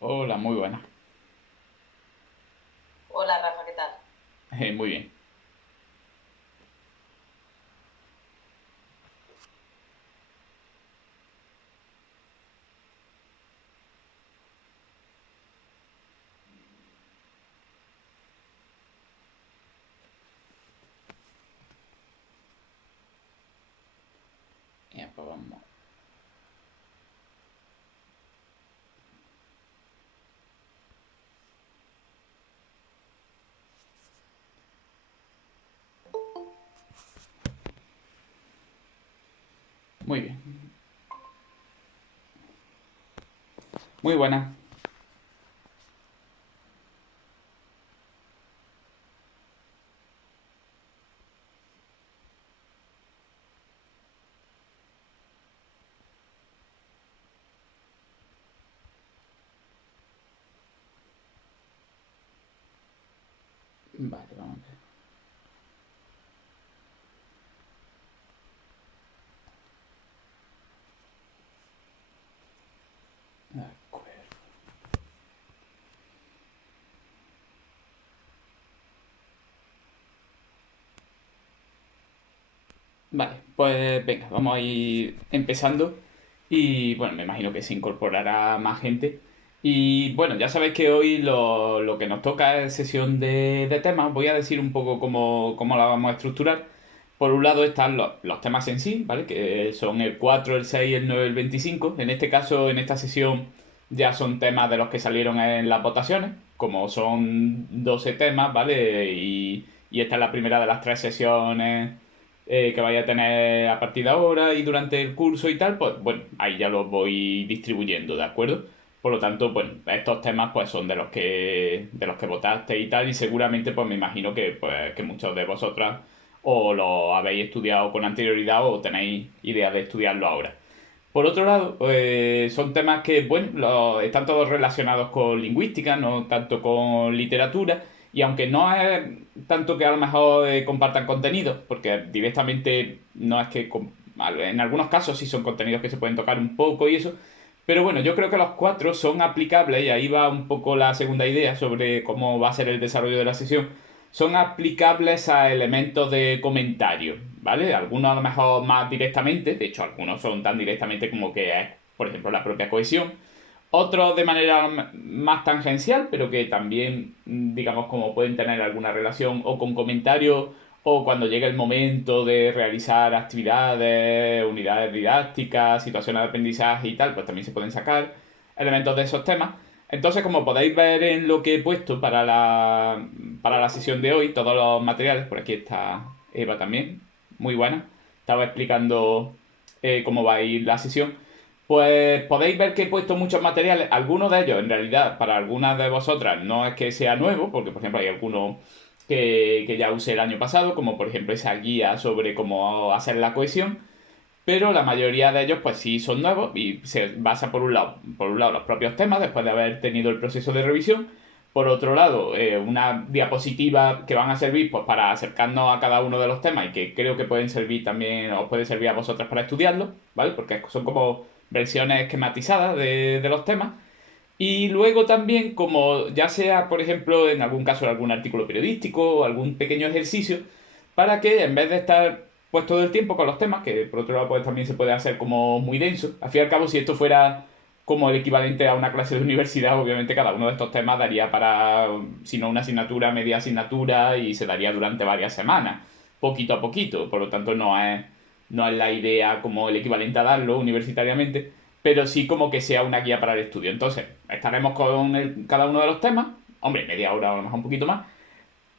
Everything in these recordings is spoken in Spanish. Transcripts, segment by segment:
Hola, muy buena. Hola Rafa, ¿qué tal? Muy bien. Pues vamos. Muy bien. Muy buena. Vale, vamos a ver. De acuerdo. Vale, pues venga, vamos a ir empezando. Y bueno, me imagino que se incorporará más gente. Y bueno, ya sabéis que hoy lo que nos toca es sesión de temas. Voy a decir un poco cómo la vamos a estructurar. Por un lado están los temas en sí, ¿vale? Que son el 4, el 6, el 9, el 25. En este caso, en esta sesión, ya son temas de los que salieron en las votaciones. Como son 12 temas, ¿vale? Y esta es la primera de las tres sesiones que vaya a tener a partir de ahora y durante el curso y tal, pues bueno, ahí ya los voy distribuyendo, ¿de acuerdo? Por lo tanto, bueno, estos temas pues son de los que votaste y tal, y seguramente pues me imagino que muchos de vosotras o lo habéis estudiado con anterioridad o tenéis idea de estudiarlo ahora. Por otro lado, son temas que, bueno, están todos relacionados con lingüística, no tanto con literatura, y aunque no es tanto que a lo mejor compartan contenidos, porque directamente no es que, en algunos casos sí son contenidos que se pueden tocar un poco y eso, pero bueno, yo creo que los cuatro son aplicables, y ahí va un poco la segunda idea sobre cómo va a ser el desarrollo de la sesión, son aplicables a elementos de comentario, ¿vale? Algunos a lo mejor más directamente, de hecho algunos son tan directamente como que es, por ejemplo, la propia cohesión. Otros de manera más tangencial, pero que también, digamos, como pueden tener alguna relación o con comentarios o cuando llega el momento de realizar actividades, unidades didácticas, situaciones de aprendizaje y tal, pues también se pueden sacar elementos de esos temas. Entonces, como podéis ver en lo que he puesto para la sesión de hoy, todos los materiales, por aquí está Eva también, muy buena, estaba explicando cómo va a ir la sesión. Pues podéis ver que he puesto muchos materiales, algunos de ellos en realidad para algunas de vosotras no es que sea nuevo, porque por ejemplo hay algunos que ya usé el año pasado, como por ejemplo esa guía sobre cómo hacer la cohesión, pero la mayoría de ellos pues sí son nuevos y se basa por un lado los propios temas después de haber tenido el proceso de revisión, por otro lado una diapositiva que van a servir pues para acercarnos a cada uno de los temas y que creo que pueden servir también, os puede servir a vosotras para estudiarlo, ¿vale? Porque son como versiones esquematizadas de los temas. Y luego también, como ya sea, por ejemplo, en algún caso algún artículo periodístico o algún pequeño ejercicio, para que en vez de estar pues todo el tiempo con los temas, que por otro lado pues también se puede hacer como muy denso, al fin y al cabo si esto fuera como el equivalente a una clase de universidad, obviamente cada uno de estos temas daría para, si no una asignatura, media asignatura y se daría durante varias semanas, poquito a poquito, por lo tanto no es la idea como el equivalente a darlo universitariamente, pero sí como que sea una guía para el estudio. Entonces, estaremos con cada uno de los temas, hombre, media hora o a lo mejor un poquito más,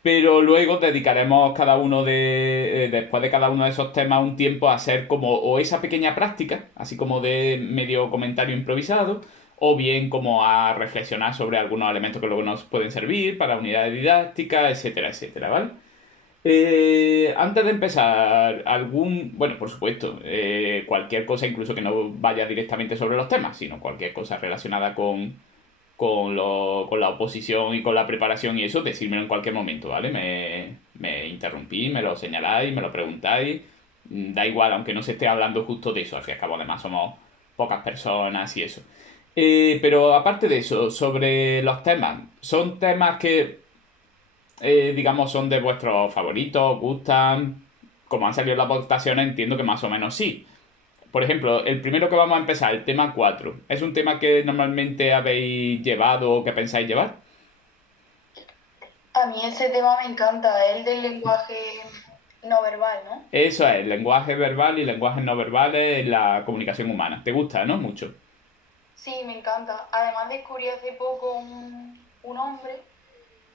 pero luego dedicaremos cada uno después de cada uno de esos temas un tiempo a hacer como o esa pequeña práctica, así como de medio comentario improvisado, o bien como a reflexionar sobre algunos elementos que luego nos pueden servir para unidades didácticas, etcétera, etcétera, ¿vale? Antes de empezar, bueno, por supuesto, cualquier cosa, incluso que no vaya directamente sobre los temas, sino cualquier cosa relacionada con la oposición y con la preparación y eso, decírmelo en cualquier momento, ¿vale? Me interrumpís, me lo señaláis, me lo preguntáis. Da igual, aunque no se esté hablando justo de eso, al fin y al cabo, además somos pocas personas y eso. Pero aparte de eso, sobre los temas, ¿son temas que, digamos, son de vuestros favoritos, gustan? Como han salido las votaciones, entiendo que más o menos sí. Por ejemplo, el primero que vamos a empezar, el tema 4, ¿es un tema que normalmente habéis llevado o que pensáis llevar? A mí ese tema me encanta, el del lenguaje no verbal, ¿no? Eso es, lenguaje verbal y lenguajes no verbales en la comunicación humana. ¿Te gusta, no? Mucho. Sí, me encanta. Además descubrí hace poco un hombre,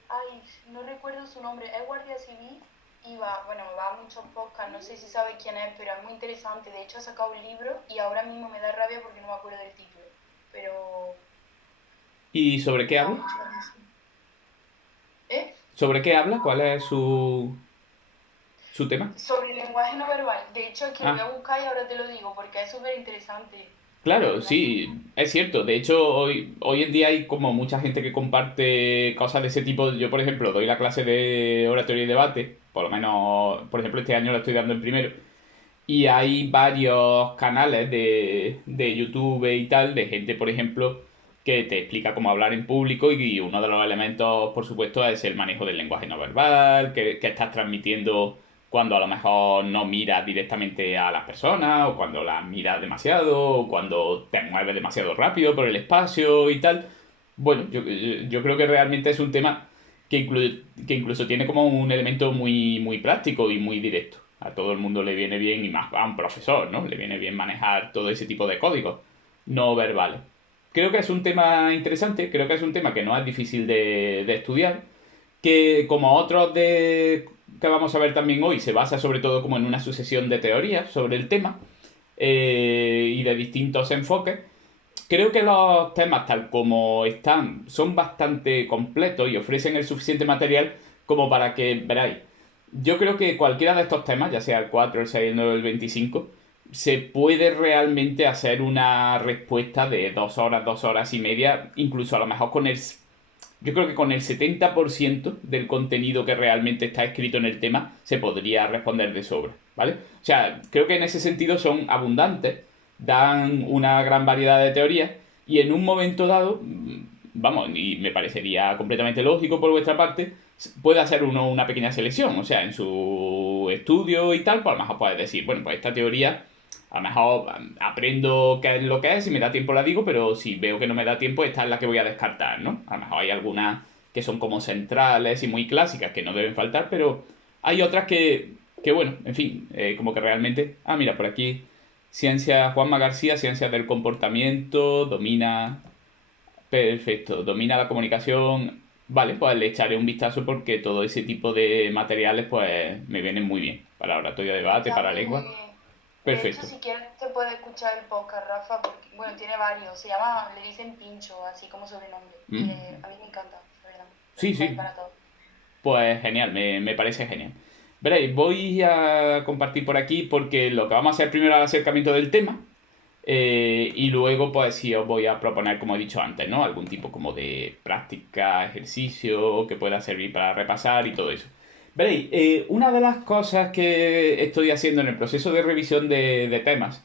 ay, no recuerdo su nombre, es guardia civil y va a muchos podcasts, no sé si sabes quién es, pero es muy interesante. De hecho ha sacado un libro y ahora mismo me da rabia porque no me acuerdo del título, pero ¿Y sobre qué me da habla? mucha risa. ¿Eh? ¿Sobre qué habla? ¿Cuál es su tema? Sobre el lenguaje no verbal. De hecho, es que lo voy Ah, a buscar y ahora te lo digo porque es súper interesante. La claro, verdad. sí, es cierto. De hecho, hoy en día hay como mucha gente que comparte cosas de ese tipo. Yo, por ejemplo, doy la clase de oratoria y debate. Por lo menos, por ejemplo, este año lo estoy dando en primero. Y hay varios canales de YouTube y tal, de gente, por ejemplo, que te explica cómo hablar en público y uno de los elementos, por supuesto, es el manejo del lenguaje no verbal, que estás transmitiendo cuando a lo mejor no miras directamente a las personas, o cuando las miras demasiado, o cuando te mueves demasiado rápido por el espacio y tal. Bueno, yo creo que realmente es un tema que incluso tiene como un elemento muy, muy práctico y muy directo. A todo el mundo le viene bien, y más a un profesor, ¿no? Le viene bien manejar todo ese tipo de códigos no verbales. Creo que es un tema interesante, creo que es un tema que no es difícil de estudiar, que como otros que vamos a ver también hoy, se basa sobre todo como en una sucesión de teorías sobre el tema y de distintos enfoques. Creo que los temas tal como están son bastante completos y ofrecen el suficiente material como para que veráis. Yo creo que cualquiera de estos temas, ya sea el 4, el 6, el 9, el 25, se puede realmente hacer una respuesta de 2 horas, 2 horas y media, incluso a lo mejor yo creo que con el 70% del contenido que realmente está escrito en el tema se podría responder de sobra, ¿vale? O sea, creo que en ese sentido son abundantes, dan una gran variedad de teorías y en un momento dado, vamos, y me parecería completamente lógico por vuestra parte, puede hacer uno una pequeña selección, o sea, en su estudio y tal, pues a lo mejor puedes decir, bueno, pues esta teoría a lo mejor aprendo qué es lo que es, si me da tiempo la digo, pero si veo que no me da tiempo, esta es la que voy a descartar, ¿no? A lo mejor hay algunas que son como centrales y muy clásicas que no deben faltar, pero hay otras que bueno, en fin, como que realmente... Ah, mira, por aquí, ciencia, Juanma García, ciencias del comportamiento, domina... Perfecto, domina la comunicación. Vale, pues le echaré un vistazo porque todo ese tipo de materiales pues me vienen muy bien para oratorio de debate, Está para muy, muy lengua. bien. De hecho, Perfecto. si quieres te puedes escuchar el podcast, Rafa, porque, bueno, tiene varios. Se llama, le dicen Pincho, así como sobrenombre. Y Mm. a mí me encanta, la verdad. Lo Sí, tengo ahí sí, para todo. pues genial, me parece genial. Veréis, voy a compartir por aquí porque lo que vamos a hacer primero es el acercamiento del tema y luego pues sí os voy a proponer, como he dicho antes, ¿no? Algún tipo como de práctica, ejercicio que pueda servir para repasar y todo eso. Veréis, una de las cosas que estoy haciendo en el proceso de revisión de temas,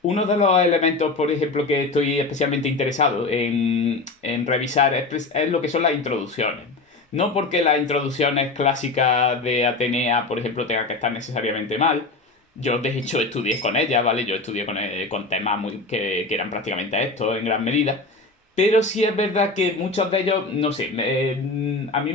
uno de los elementos, por ejemplo, que estoy especialmente interesado en revisar es lo que son las introducciones. No porque las introducciones clásicas de Atenea, por ejemplo, tengan que estar necesariamente mal. Yo, de hecho, estudié con ella, ¿vale? Yo estudié con temas que eran prácticamente estos en gran medida. Pero sí es verdad que muchos de ellos, no sé, a mí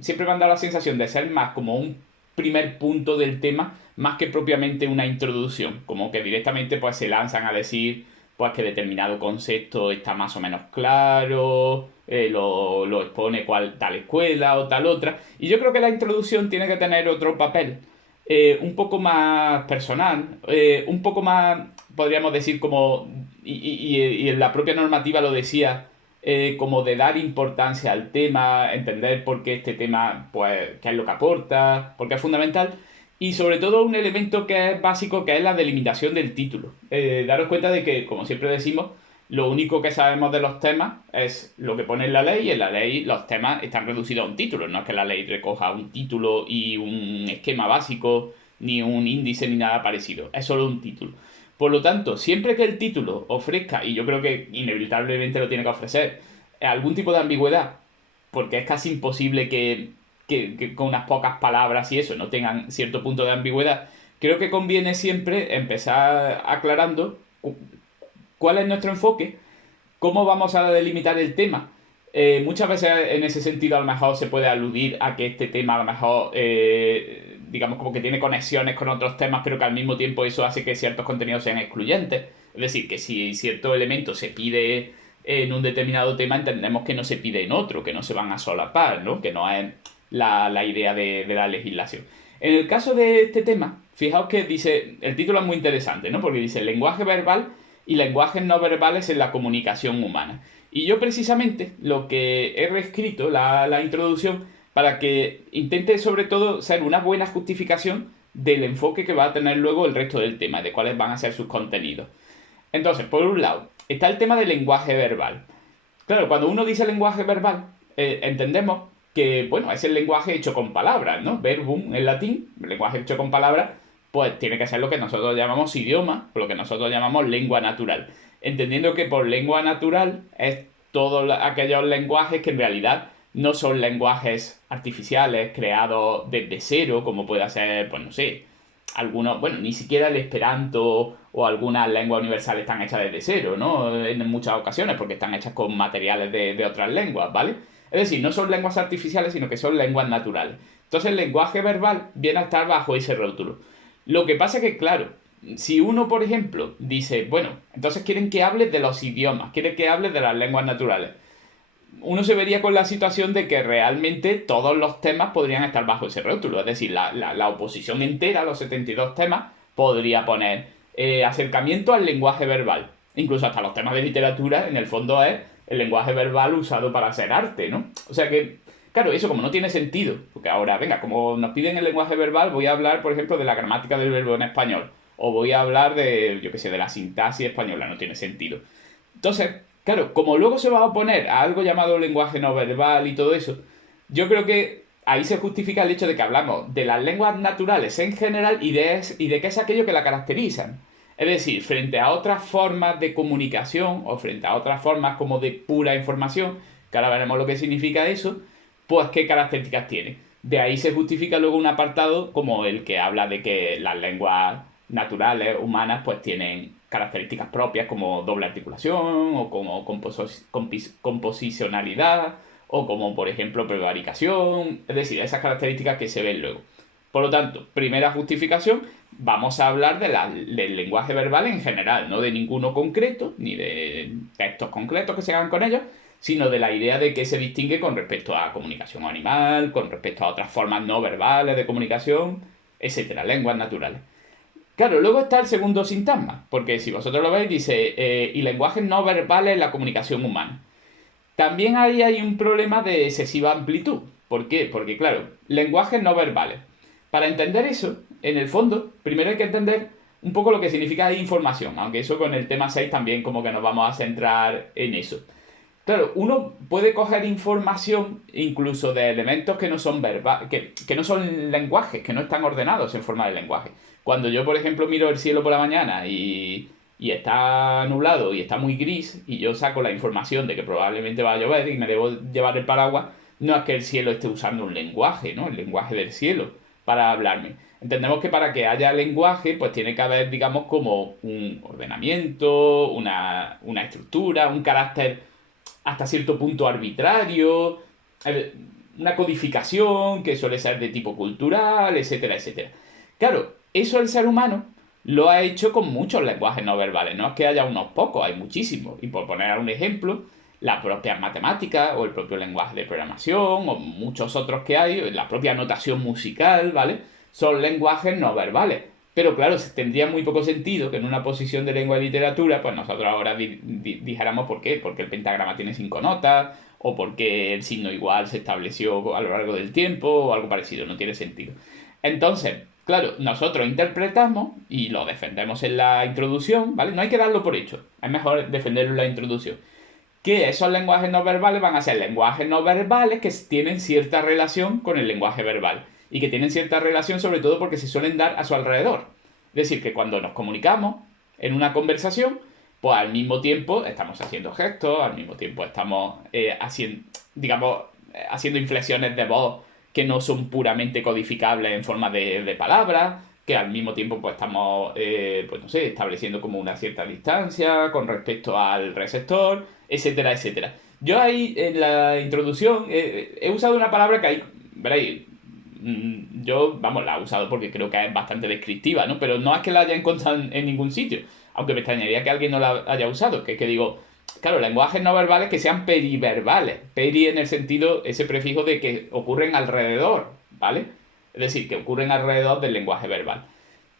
siempre me han dado la sensación de ser más como un primer punto del tema, más que propiamente una introducción, como que directamente pues se lanzan a decir pues que determinado concepto está más o menos claro, lo expone cual tal escuela o tal otra, y yo creo que la introducción tiene que tener otro papel, un poco más personal, un poco más, podríamos decir, como, y en la propia normativa lo decía, como de dar importancia al tema, entender por qué este tema, pues, qué es lo que aporta, por qué es fundamental, y sobre todo un elemento que es básico, que es la delimitación del título. Daros cuenta de que, como siempre decimos, Lo único que sabemos de los temas es lo que pone en la ley, y en la ley los temas están reducidos a un título. No es que la ley recoja un título y un esquema básico, ni un índice, ni nada parecido. Es solo un título. Por lo tanto, siempre que el título ofrezca, y yo creo que inevitablemente lo tiene que ofrecer, algún tipo de ambigüedad, porque es casi imposible que con unas pocas palabras y eso no tengan cierto punto de ambigüedad, creo que conviene siempre empezar aclarando cuál es nuestro enfoque, cómo vamos a delimitar el tema. Muchas veces en ese sentido a lo mejor se puede aludir a que este tema a lo mejor, digamos, como que tiene conexiones con otros temas, pero que al mismo tiempo eso hace que ciertos contenidos sean excluyentes. Es decir, que si cierto elemento se pide en un determinado tema, entendemos que no se pide en otro, que no se van a solapar, ¿no? Que no es la idea de la legislación. En el caso de este tema, fijaos que dice, el título es muy interesante, ¿no? Porque dice lenguaje verbal y lenguajes no verbales en la comunicación humana. Y yo precisamente lo que he reescrito, la introducción, para que intente sobre todo ser una buena justificación del enfoque que va a tener luego el resto del tema, de cuáles van a ser sus contenidos. Entonces, por un lado, está el tema del lenguaje verbal. Claro, cuando uno dice lenguaje verbal, entendemos que, bueno, es el lenguaje hecho con palabras, ¿no? Verbum en latín, el lenguaje hecho con palabras, pues tiene que ser lo que nosotros llamamos idioma, o lo que nosotros llamamos lengua natural. Entendiendo que por lengua natural es todos aquellos lenguajes que en realidad no son lenguajes artificiales creados desde cero, como pueda ser, pues no sé, algunos, bueno, ni siquiera el Esperanto o algunas lenguas universales están hechas desde cero, ¿no? En muchas ocasiones, porque están hechas con materiales de otras lenguas, ¿vale? Es decir, no son lenguas artificiales, sino que son lenguas naturales. Entonces el lenguaje verbal viene a estar bajo ese rótulo. Lo que pasa es que, claro, si uno, por ejemplo, dice, bueno, entonces quieren que hable de los idiomas, quieren que hable de las lenguas naturales, uno se vería con la situación de que realmente todos los temas podrían estar bajo ese rótulo. Es decir, la oposición entera, los 72 temas, podría poner acercamiento al lenguaje verbal. Incluso hasta los temas de literatura, en el fondo es el lenguaje verbal usado para hacer arte, ¿no? O sea que, claro, eso como no tiene sentido, porque ahora, venga, como nos piden el lenguaje verbal, voy a hablar, por ejemplo, de la gramática del verbo en español. O voy a hablar de, yo qué sé, de la sintaxis española, no tiene sentido. Entonces, claro, como luego se va a oponer a algo llamado lenguaje no verbal y todo eso, yo creo que ahí se justifica el hecho de que hablamos de las lenguas naturales en general y de qué es aquello que la caracterizan. Es decir, frente a otras formas de comunicación o frente a otras formas como de pura información, que ahora veremos lo que significa eso, pues qué características tiene. De ahí se justifica luego un apartado como el que habla de que las lenguas naturales, humanas, pues tienen características propias como doble articulación o como composicionalidad o como por ejemplo prevaricación, es decir, esas características que se ven luego. Por lo tanto, primera justificación, vamos a hablar del lenguaje verbal en general, no de ninguno concreto, ni de textos concretos que se hagan con ellos, sino de la idea de que se distingue con respecto a comunicación animal, con respecto a otras formas no verbales de comunicación, etcétera, lenguas naturales. Claro, luego está el segundo sintagma, porque si vosotros lo veis, dice, y lenguajes no verbales en la comunicación humana. También ahí hay un problema de excesiva amplitud. ¿Por qué? Porque, claro, lenguajes no verbales. Para entender eso, en el fondo, primero hay que entender un poco lo que significa información, aunque eso con el tema 6 también como que nos vamos a centrar en eso. Claro, uno puede coger información incluso de elementos que no son que no son lenguajes, que no están ordenados en forma de lenguaje. Cuando yo, por ejemplo, miro el cielo por la mañana y está nublado y está muy gris y yo saco la información de que probablemente va a llover y me debo llevar el paraguas, no es que el cielo esté usando un lenguaje, ¿no? El lenguaje del cielo para hablarme. Entendemos que para que haya lenguaje, pues tiene que haber, digamos, como un ordenamiento, una estructura, un carácter hasta cierto punto arbitrario, una codificación que suele ser de tipo cultural, etcétera, etcétera. Claro, eso el ser humano lo ha hecho con muchos lenguajes no verbales, no es que haya unos pocos, hay muchísimos. Y por poner un ejemplo, las propias matemáticas o el propio lenguaje de programación o muchos otros que hay, la propia notación musical, ¿vale? Son lenguajes no verbales. Pero claro, tendría muy poco sentido que en una posición de lengua y literatura, pues nosotros ahora dijéramos por qué, porque el pentagrama tiene 5 notas, o porque el signo igual se estableció a lo largo del tiempo, o algo parecido, no tiene sentido. Entonces, Claro, nosotros interpretamos y lo defendemos en la introducción, ¿vale? No hay que darlo por hecho, es mejor defenderlo en la introducción. Que esos lenguajes no verbales van a ser lenguajes no verbales que tienen cierta relación con el lenguaje verbal. Y que tienen cierta relación sobre todo porque se suelen dar a su alrededor. Es decir, que cuando nos comunicamos en una conversación, pues al mismo tiempo estamos haciendo gestos, al mismo tiempo estamos haciendo, digamos, haciendo inflexiones de voz que no son puramente codificables en forma de palabras, que al mismo tiempo pues estamos, pues no sé, estableciendo como una cierta distancia con respecto al receptor, etcétera, etcétera. Yo ahí en la introducción he usado una palabra que ahí, veréis, yo, vamos, la he usado porque creo que es bastante descriptiva, ¿no? Pero no es que la haya encontrado en ningún sitio, aunque me extrañaría que alguien no la haya usado, que es que digo, claro, lenguajes no verbales que sean periverbales. Peri en el sentido, ese prefijo de que ocurren alrededor, ¿vale? Es decir, que ocurren alrededor del lenguaje verbal.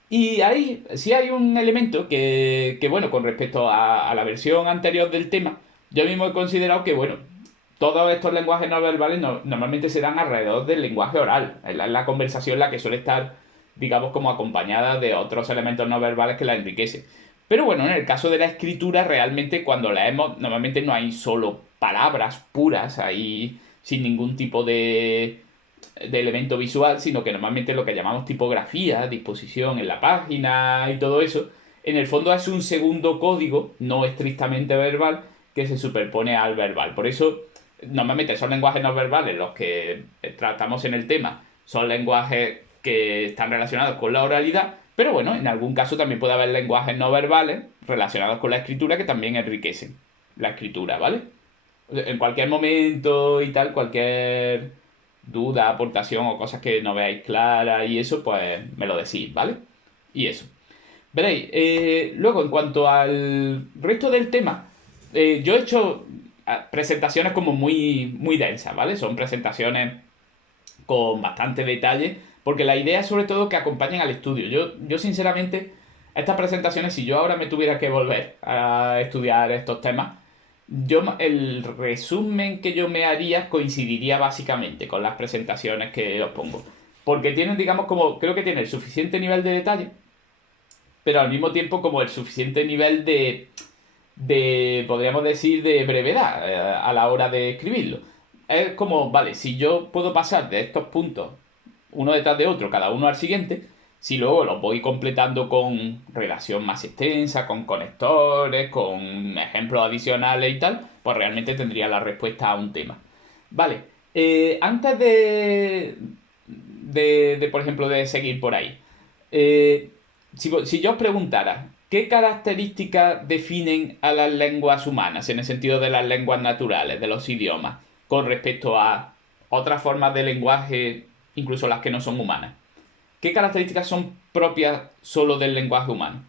Y ahí sí hay un elemento que bueno, con respecto a la versión anterior del tema, yo mismo he considerado que, bueno, todos estos lenguajes no verbales normalmente se dan alrededor del lenguaje oral. Es la conversación la que suele estar, digamos, como acompañada de otros elementos no verbales que la enriquecen. Pero bueno, en el caso de la escritura, realmente cuando leemos, normalmente no hay solo palabras puras ahí sin ningún tipo de elemento visual, sino que normalmente lo que llamamos tipografía, disposición en la página y todo eso, en el fondo es un segundo código, no estrictamente verbal, que se superpone al verbal. Por eso, normalmente son lenguajes no verbales los que tratamos en el tema, son lenguajes que están relacionados con la oralidad, pero bueno, en algún caso también puede haber lenguajes no verbales relacionados con la escritura que también enriquecen la escritura, ¿vale? En cualquier momento y tal, cualquier duda, aportación o cosas que no veáis claras y eso, pues me lo decís, ¿vale? Y eso. Veréis, luego en cuanto al resto del tema, yo he hecho presentaciones como muy densas, ¿vale? Son presentaciones con bastante detalle, porque la idea es sobre todo que acompañen al estudio. Yo sinceramente, estas presentaciones, si yo ahora me tuviera que volver a estudiar estos temas, el resumen que yo me haría coincidiría básicamente con las presentaciones que os pongo. Porque tienen, digamos, como, creo que tienen el suficiente nivel de detalle, pero al mismo tiempo como el suficiente nivel podríamos decir, de brevedad a la hora de escribirlo. Es como, vale, si yo puedo pasar de estos puntos uno detrás de otro, cada uno al siguiente, si luego los voy completando con relación más extensa, con conectores, con ejemplos adicionales y tal, pues realmente tendría la respuesta a un tema. Vale, antes por ejemplo, de seguir por ahí, eh, si yo os preguntara, ¿qué características definen a las lenguas humanas en el sentido de las lenguas naturales, de los idiomas, con respecto a otras formas de lenguaje, incluso las que no son humanas? ¿Qué características son propias solo del lenguaje humano?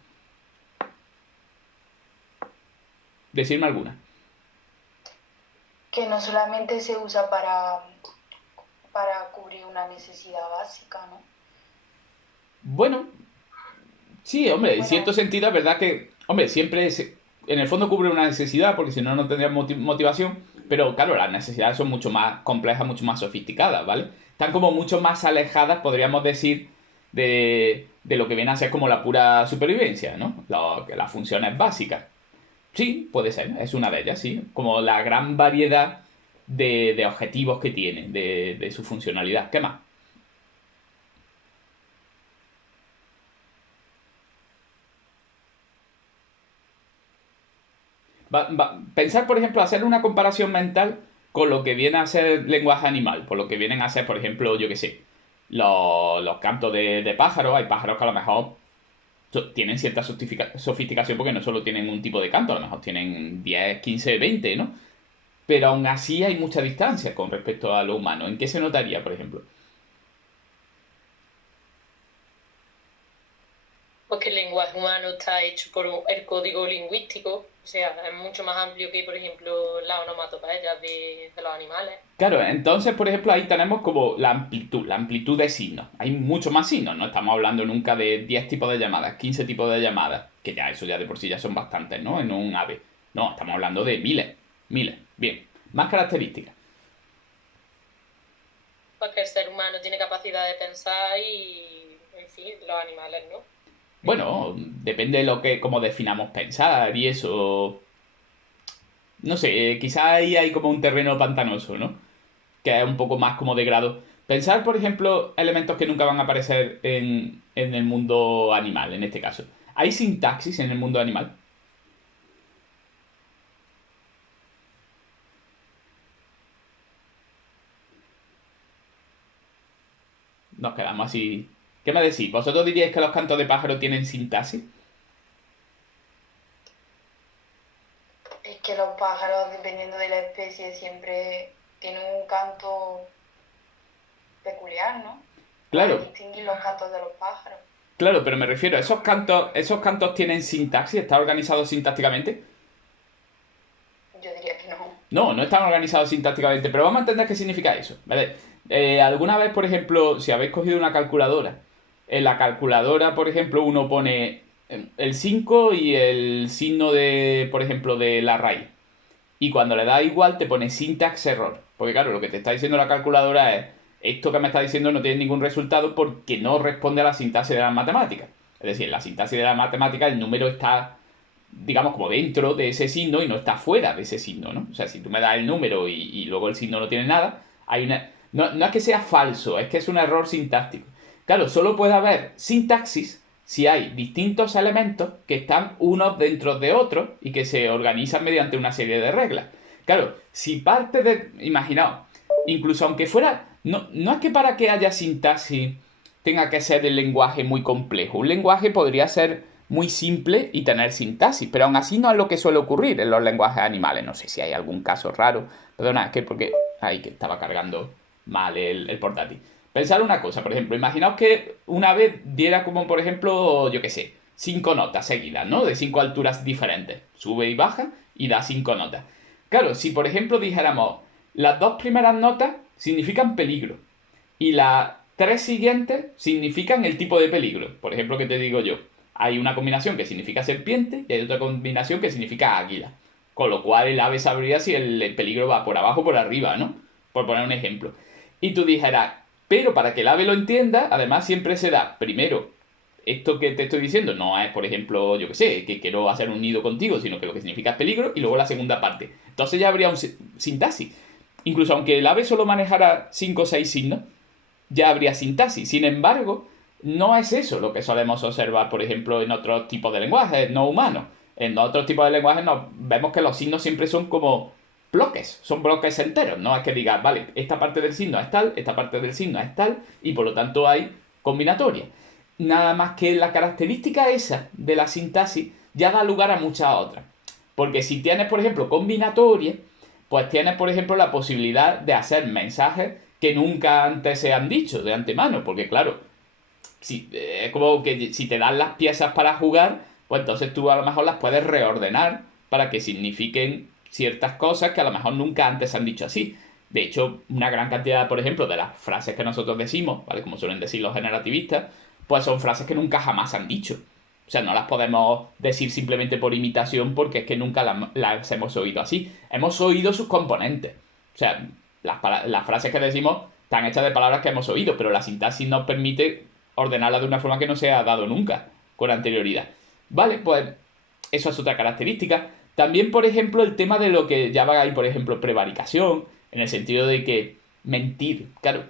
Decirme alguna. Que no solamente se usa para cubrir una necesidad básica, ¿no? Bueno, sí, hombre, en Bueno, cierto sentido es verdad que, hombre, en el fondo cubre una necesidad, porque si no, no tendría motivación, pero claro, las necesidades son mucho más complejas, mucho más sofisticadas, ¿vale? Están como mucho más alejadas, podríamos decir, de lo que viene a ser como la pura supervivencia, ¿no? Las funciones básicas. Sí, puede ser, es una de ellas, sí. Como la gran variedad de objetivos que tiene, de su funcionalidad. ¿Qué más? Pensar, por ejemplo, hacer una comparación mental con lo que viene a ser lenguaje animal, por lo que vienen a ser, por ejemplo, yo qué sé, los cantos de pájaros. Hay pájaros que a lo mejor tienen cierta sofisticación porque no solo tienen un tipo de canto, a lo mejor tienen 10, 15, 20, ¿no? Pero aún así hay mucha distancia con respecto a lo humano. ¿En qué se notaría, por ejemplo? Porque el lenguaje humano está hecho por el código lingüístico, o sea, es mucho más amplio que, por ejemplo, la onomatopeya de los animales. Claro, entonces, por ejemplo, ahí tenemos como la amplitud de signos. Hay mucho más signos, no estamos hablando nunca de 10 tipos de llamadas, 15 tipos de llamadas, que ya eso ya de por sí ya son bastantes, ¿no? En un ave. No, estamos hablando de miles, miles. Bien, más características. Porque el ser humano tiene capacidad de pensar y en fin, los animales, ¿no? Bueno, depende de lo que, cómo definamos pensar y eso. No sé, quizá ahí hay como un terreno pantanoso, ¿no? Que es un poco más como de grado. Pensar, por ejemplo, elementos que nunca van a aparecer en el mundo animal, en este caso. ¿Hay sintaxis en el mundo animal? Nos quedamos así. ¿Qué me decís? ¿Vosotros diríais que los cantos de pájaro tienen sintaxis? Es que los pájaros, dependiendo de la especie, siempre tienen un canto peculiar, ¿no? Puedes Claro, distinguir los cantos de los pájaros. claro, pero me refiero, ¿esos cantos tienen sintaxis? ¿Está organizado sintácticamente? Yo diría que no. No, no están organizados sintácticamente, pero vamos a entender qué significa eso, ¿vale? Alguna vez, por ejemplo, si habéis cogido una calculadora, en la calculadora, por ejemplo, uno pone el 5 y el signo de, por ejemplo, de la raíz. Y cuando le das igual te pone syntax error. Porque claro, lo que te está diciendo la calculadora es, esto que me está diciendo no tiene ningún resultado porque no responde a la sintaxis de las matemáticas. Es decir, en la sintaxis de las matemáticas el número está, digamos, como dentro de ese signo y no está fuera de ese signo, ¿no? O sea, si tú me das el número y luego el signo no tiene nada, hay una... No, no es que sea falso, es que es un error sintáctico. Claro, solo puede haber sintaxis si hay distintos elementos que están unos dentro de otros y que se organizan mediante una serie de reglas. Claro, si parte de... Imaginaos, incluso aunque fuera... No, no es que para que haya sintaxis tenga que ser el lenguaje muy complejo. Un lenguaje podría ser muy simple y tener sintaxis, pero aún así no es lo que suele ocurrir en los lenguajes animales. No sé si hay algún caso raro. Perdona, es que porque... Ay, que estaba cargando mal el portátil. Pensar una cosa, por ejemplo, imaginaos que una vez diera como, por ejemplo, yo qué sé, 5 notas seguidas, ¿no? De 5 alturas diferentes. Sube y baja y da 5 notas. Claro, si por ejemplo dijéramos, las 2 primeras notas significan peligro y las 3 siguientes significan el tipo de peligro. Por ejemplo, ¿qué te digo yo? Hay una combinación que significa serpiente y hay otra combinación que significa águila. Con lo cual el ave sabría si el peligro va por abajo o por arriba, ¿no? Por poner un ejemplo. Y tú dijeras, pero para que el ave lo entienda, además siempre se da, primero, esto que te estoy diciendo no es, por ejemplo, yo que sé, que quiero hacer un nido contigo, sino que lo que significa es peligro, y luego la segunda parte. Entonces ya habría un sintaxis. Incluso aunque el ave solo manejara 5 o 6 signos, ya habría sintaxis. Sin embargo, no es eso lo que solemos observar, por ejemplo, en otros tipos de lenguajes no humanos. En otros tipos de lenguajes vemos que los signos siempre son como bloques, son bloques enteros. No es que digas, vale, esta parte del signo es tal, esta parte del signo es tal, y por lo tanto hay combinatoria. Nada más que la característica esa de la sintaxis ya da lugar a muchas otras. Porque si tienes, por ejemplo, combinatoria, pues tienes, por ejemplo, la posibilidad de hacer mensajes que nunca antes se han dicho de antemano. Porque, claro, si, es como que si te dan las piezas para jugar, pues entonces tú a lo mejor las puedes reordenar para que signifiquen ciertas cosas que a lo mejor nunca antes se han dicho así. De hecho, una gran cantidad, por ejemplo, de las frases que nosotros decimos, ¿vale? Como suelen decir los generativistas, pues son frases que nunca jamás han dicho. O sea, no las podemos decir simplemente por imitación porque es que nunca las hemos oído así. Hemos oído sus componentes. O sea, las frases que decimos están hechas de palabras que hemos oído, pero la sintaxis nos permite ordenarla de una forma que no se ha dado nunca con anterioridad. Vale, pues eso es otra característica. También, por ejemplo, el tema de lo que ya va ahí, por ejemplo, prevaricación, en el sentido de que mentir. Claro,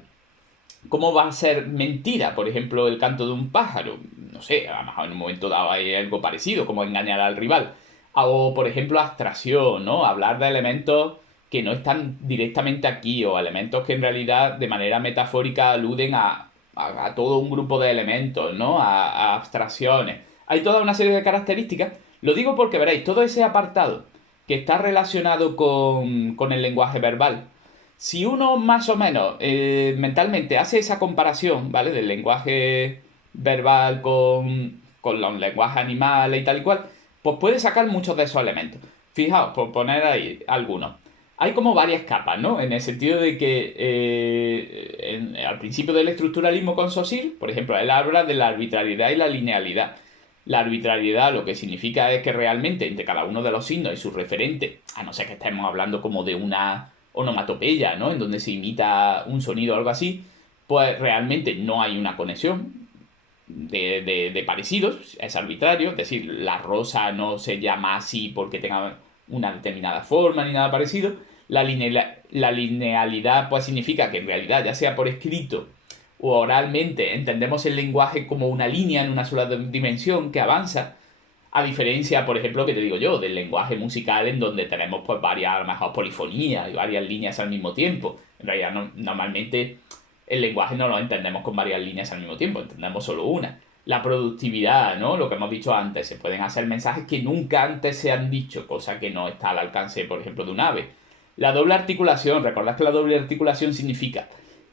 ¿cómo va a ser mentira, por ejemplo, el canto de un pájaro? No sé, a lo mejor en un momento dado hay algo parecido, como engañar al rival. O, por ejemplo, abstracción, ¿no? Hablar de elementos que no están directamente aquí, o elementos que en realidad de manera metafórica aluden a todo un grupo de elementos, ¿no? A abstracciones. Hay toda una serie de características. Lo digo porque veréis, todo ese apartado que está relacionado con el lenguaje verbal, si uno más o menos mentalmente hace esa comparación, ¿vale? Del lenguaje verbal con los lenguajes animales y tal y cual, pues puede sacar muchos de esos elementos. Fijaos, por poner ahí algunos. Hay como varias capas, ¿no? En el sentido de que al principio del estructuralismo con Saussure, por ejemplo, él habla de la arbitrariedad y la linealidad. La arbitrariedad lo que significa es que realmente entre cada uno de los signos y su referente, a no ser que estemos hablando como de una onomatopeya, ¿no? En donde se imita un sonido o algo así, pues realmente no hay una conexión. de parecidos, es arbitrario, es decir, la rosa no se llama así porque tenga una determinada forma ni nada parecido. La linealidad pues significa que en realidad, ya sea por escrito o oralmente, entendemos el lenguaje como una línea en una sola dimensión que avanza, a diferencia, por ejemplo, que te digo yo, del lenguaje musical en donde tenemos pues varias, a lo mejor, polifonías y varias líneas al mismo tiempo. En realidad, normalmente el lenguaje no lo entendemos con varias líneas al mismo tiempo, entendemos solo una. La productividad, ¿no? Lo que hemos dicho antes, se pueden hacer mensajes que nunca antes se han dicho, cosa que no está al alcance, por ejemplo, de un ave. La doble articulación, recordad que la doble articulación significa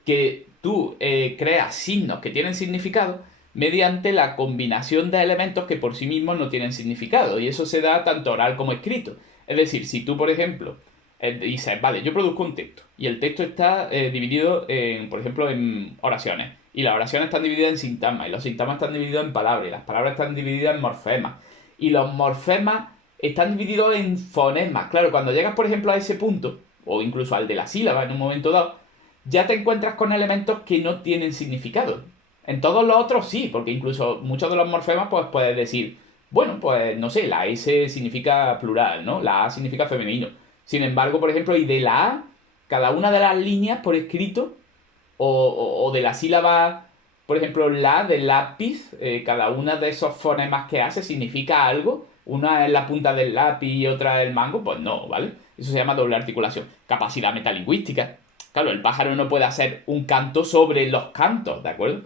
que tú creas signos que tienen significado mediante la combinación de elementos que por sí mismos no tienen significado. Y eso se da tanto oral como escrito. Es decir, si tú, por ejemplo, dices, vale, yo produzco un texto y el texto está dividido, por ejemplo, en oraciones. Y las oraciones están divididas en sintagmas y los sintagmas están divididos en palabras y las palabras están divididas en morfemas. Y los morfemas están divididos en fonemas. Claro, cuando llegas, por ejemplo, a ese punto, o incluso al de la sílaba en un momento dado, ya te encuentras con elementos que no tienen significado. En todos los otros sí, porque incluso muchos de los morfemas pues puedes decir, bueno, pues no sé, la S significa plural, ¿no? La A significa femenino. Sin embargo, por ejemplo, y de la A, cada una de las líneas por escrito, o de la sílaba, por ejemplo, la del lápiz, cada una de esos fonemas que hace significa algo. Una es la punta del lápiz y otra es el mango, pues no, ¿vale? Eso se llama doble articulación. Capacidad metalingüística. Claro, el pájaro no puede hacer un canto sobre los cantos, ¿de acuerdo?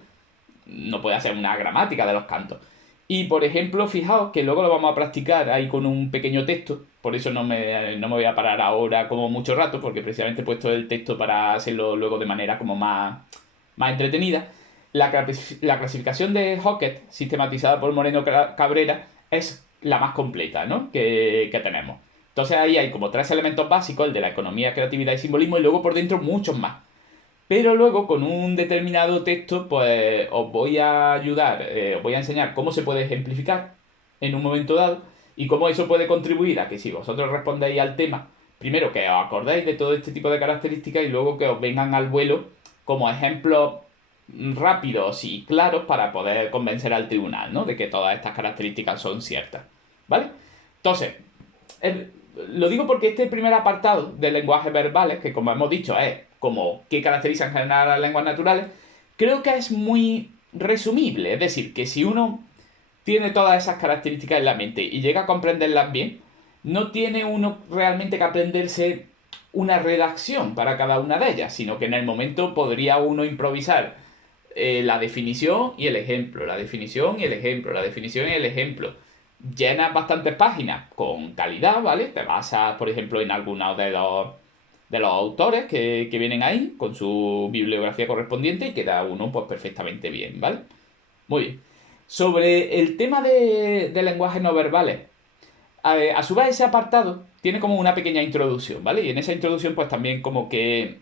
No puede hacer una gramática de los cantos. Y por ejemplo, fijaos que luego lo vamos a practicar ahí con un pequeño texto. Por eso no me voy a parar ahora como mucho rato, porque precisamente he puesto el texto para hacerlo luego de manera como más entretenida. La clasificación de Hockett, sistematizada por Moreno Cabrera, es la más completa, ¿no? que tenemos. Entonces ahí hay como 3 elementos básicos, el de la economía, creatividad y simbolismo, y luego por dentro muchos más. Pero luego con un determinado texto, pues os voy a ayudar, os voy a enseñar cómo se puede ejemplificar en un momento dado y cómo eso puede contribuir a que si vosotros respondéis al tema, primero que os acordéis de todo este tipo de características y luego que os vengan al vuelo como ejemplos rápidos y claros para poder convencer al tribunal, ¿no? De que todas estas características son ciertas, ¿vale? Entonces, lo digo porque este primer apartado de lenguajes verbales, que como hemos dicho es como qué caracteriza en general a las lenguas naturales, creo que es muy resumible. Es decir, que si uno tiene todas esas características en la mente y llega a comprenderlas bien, no tiene uno realmente que aprenderse una redacción para cada una de ellas, sino que en el momento podría uno improvisar la definición y el ejemplo, la definición y el ejemplo, la definición y el ejemplo. Llenas bastantes páginas con calidad, ¿vale? Te basas, por ejemplo, en algunos de los autores que vienen ahí, con su bibliografía correspondiente, y queda uno pues perfectamente bien, ¿vale? Muy bien. Sobre el tema de lenguajes no verbales, a su vez ese apartado tiene como una pequeña introducción, ¿vale? Y en esa introducción pues también como que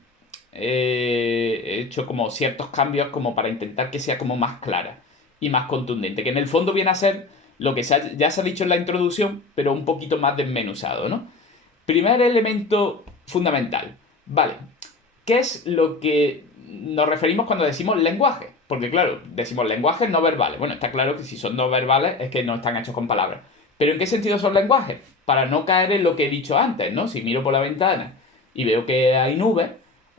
he hecho como ciertos cambios como para intentar que sea como más clara y más contundente, que en el fondo viene a ser lo que ya se ha dicho en la introducción, pero un poquito más desmenuzado, ¿no? Primer elemento fundamental, ¿vale? ¿Qué es lo que nos referimos cuando decimos lenguaje? Porque claro, decimos lenguajes no verbales. Bueno, está claro que si son no verbales es que no están hechos con palabras. ¿Pero en qué sentido son lenguajes? Para no caer en lo que he dicho antes, ¿no? Si miro por la ventana y veo que hay nubes,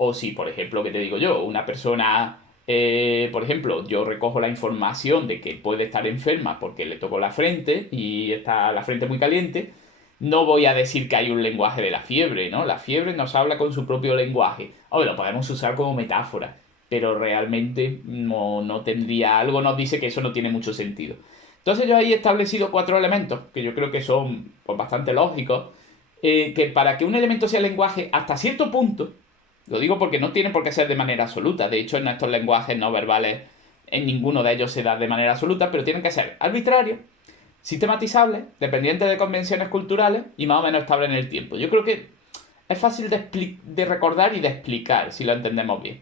o si, por ejemplo, ¿qué te digo yo? Una persona, por ejemplo, yo recojo la información de que puede estar enferma porque le tocó la frente y está la frente muy caliente, no voy a decir que hay un lenguaje de la fiebre, ¿no? La fiebre nos habla con su propio lenguaje. O lo podemos usar como metáfora, pero realmente no tendría... Algo nos dice que eso no tiene mucho sentido. Entonces yo ahí he establecido 4 elementos, que yo creo que son pues, bastante lógicos, que para que un elemento sea lenguaje hasta cierto punto, lo digo porque no tiene por qué ser de manera absoluta, de hecho en estos lenguajes no verbales en ninguno de ellos se da de manera absoluta, pero tienen que ser arbitrarios, sistematizables, dependientes de convenciones culturales y más o menos estables en el tiempo. Yo creo que es fácil de recordar y de explicar si lo entendemos bien.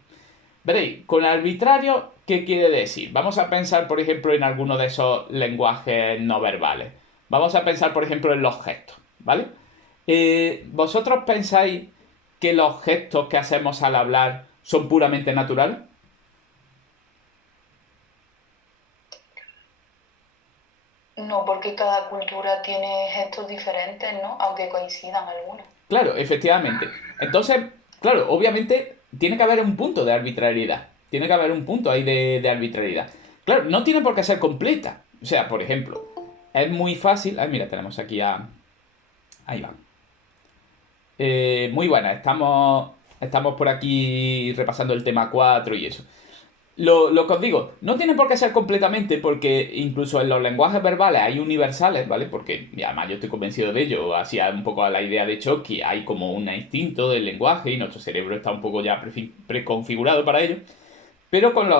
Veréis, con arbitrario, ¿qué quiere decir? Vamos a pensar, por ejemplo, en alguno de esos lenguajes no verbales. Vamos a pensar, por ejemplo, en los gestos, ¿vale? ¿Vosotros pensáis que los gestos que hacemos al hablar son puramente naturales? No, porque cada cultura tiene gestos diferentes, ¿no? Aunque coincidan algunos. Claro, efectivamente. Entonces, claro, obviamente tiene que haber un punto de arbitrariedad. Tiene que haber un punto ahí de arbitrariedad. Claro, no tiene por qué ser completa. O sea, por ejemplo, es muy fácil. Ay, mira, tenemos aquí a. Ahí va. Muy buena, estamos por aquí repasando el tema 4 y eso. Lo que os digo, no tiene por qué ser completamente, porque incluso en los lenguajes verbales hay universales, ¿vale? Porque, y además yo estoy convencido de ello, hacía un poco a la idea de Chomsky, hay como un instinto del lenguaje y nuestro cerebro está un poco ya preconfigurado para ello. Pero con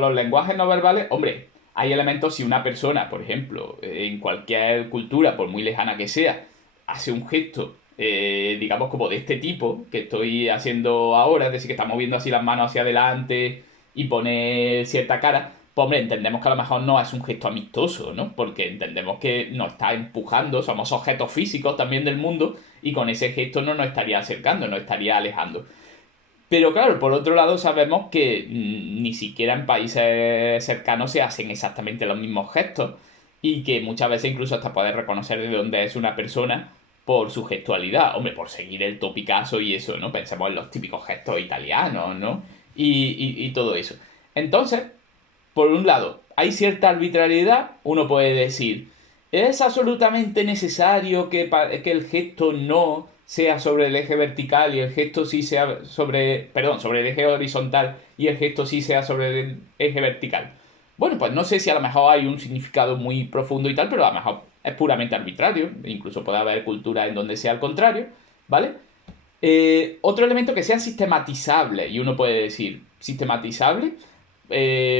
los lenguajes no verbales, hombre, hay elementos si una persona, por ejemplo, en cualquier cultura, por muy lejana que sea, hace un gesto, digamos, como de este tipo que estoy haciendo ahora, es decir, que está moviendo así las manos hacia adelante y pone cierta cara, pues hombre, entendemos que a lo mejor no es un gesto amistoso, ¿no? Porque entendemos que nos está empujando, somos objetos físicos también del mundo y con ese gesto no nos estaría acercando, nos estaría alejando. Pero claro, por otro lado sabemos que ni siquiera en países cercanos se hacen exactamente los mismos gestos y que muchas veces incluso hasta puedes reconocer de dónde es una persona por su gestualidad, hombre, por seguir el topicazo y eso, ¿no? Pensemos en los típicos gestos italianos, ¿no? Y todo eso. Entonces, por un lado, hay cierta arbitrariedad, uno puede decir, ¿es absolutamente necesario que el gesto no sea sobre el eje vertical y el gesto sí sea sobre el eje horizontal y el gesto sí sea sobre el eje vertical? Bueno, pues no sé si a lo mejor hay un significado muy profundo y tal, pero a lo mejor es puramente arbitrario, incluso puede haber culturas en donde sea al contrario, ¿vale? Otro elemento que sea sistematizable, y uno puede decir, ¿sistematizable?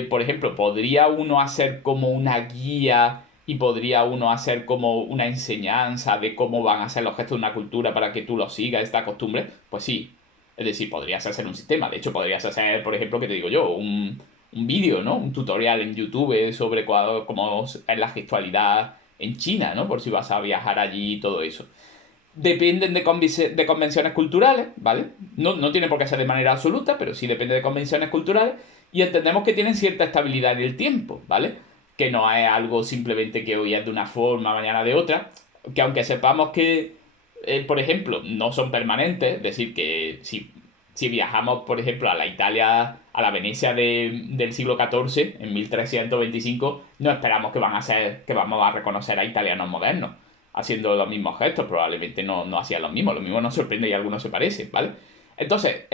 Por ejemplo, ¿podría uno hacer como una guía y podría uno hacer como una enseñanza de cómo van a ser los gestos de una cultura para que tú los sigas, esta costumbre? Pues sí. Es decir, podrías hacer un sistema. De hecho, podrías hacer, por ejemplo, que te digo yo, un vídeo, ¿no? Un tutorial en YouTube sobre cómo es la gestualidad en China, ¿no? Por si vas a viajar allí y todo eso. Dependen de convenciones culturales, ¿vale? No tiene por qué ser de manera absoluta, pero sí depende de convenciones culturales y entendemos que tienen cierta estabilidad en el tiempo, ¿vale? Que no es algo simplemente que hoy es de una forma, mañana de otra, que aunque sepamos que, por ejemplo, no son permanentes, es decir, que si viajamos, por ejemplo, a la Italia, a la Venecia del siglo XIV, en 1325, no esperamos que vamos a reconocer a italianos modernos haciendo los mismos gestos, probablemente no hacían los mismos, lo mismo nos sorprende y algunos se parecen, ¿vale? Entonces,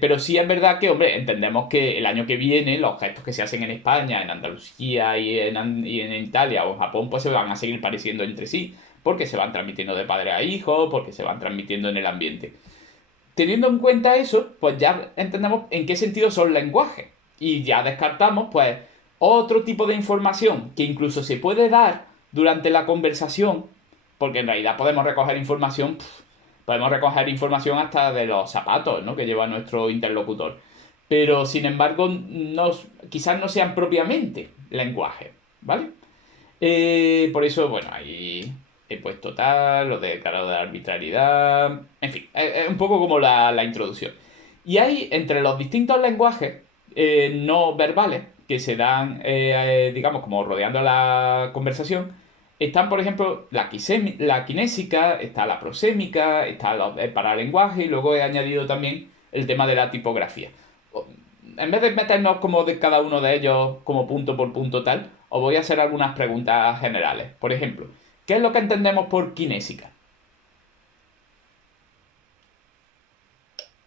pero sí es verdad que, hombre, entendemos que el año que viene los gestos que se hacen en España, en Andalucía y en Italia o en Japón, pues se van a seguir pareciendo entre sí, porque se van transmitiendo de padre a hijo, porque se van transmitiendo en el ambiente. Teniendo en cuenta eso, pues ya entendemos en qué sentido son lenguajes. Y ya descartamos, pues, otro tipo de información que incluso se puede dar durante la conversación, porque en realidad podemos recoger información hasta de los zapatos, ¿no? Que lleva nuestro interlocutor. Pero, sin embargo, quizás no sean propiamente lenguaje, ¿vale? Por eso, bueno, ahí he puesto tal, lo de claro de la arbitrariedad, en fin, es un poco como la introducción. Y hay entre los distintos lenguajes no verbales que se dan, digamos, como rodeando la conversación, están, por ejemplo, la kinésica, está la prosémica, está el paralenguaje y luego he añadido también el tema de la tipografía. En vez de meternos como de cada uno de ellos como punto por punto tal, os voy a hacer algunas preguntas generales. Por ejemplo, ¿qué es lo que entendemos por kinésica?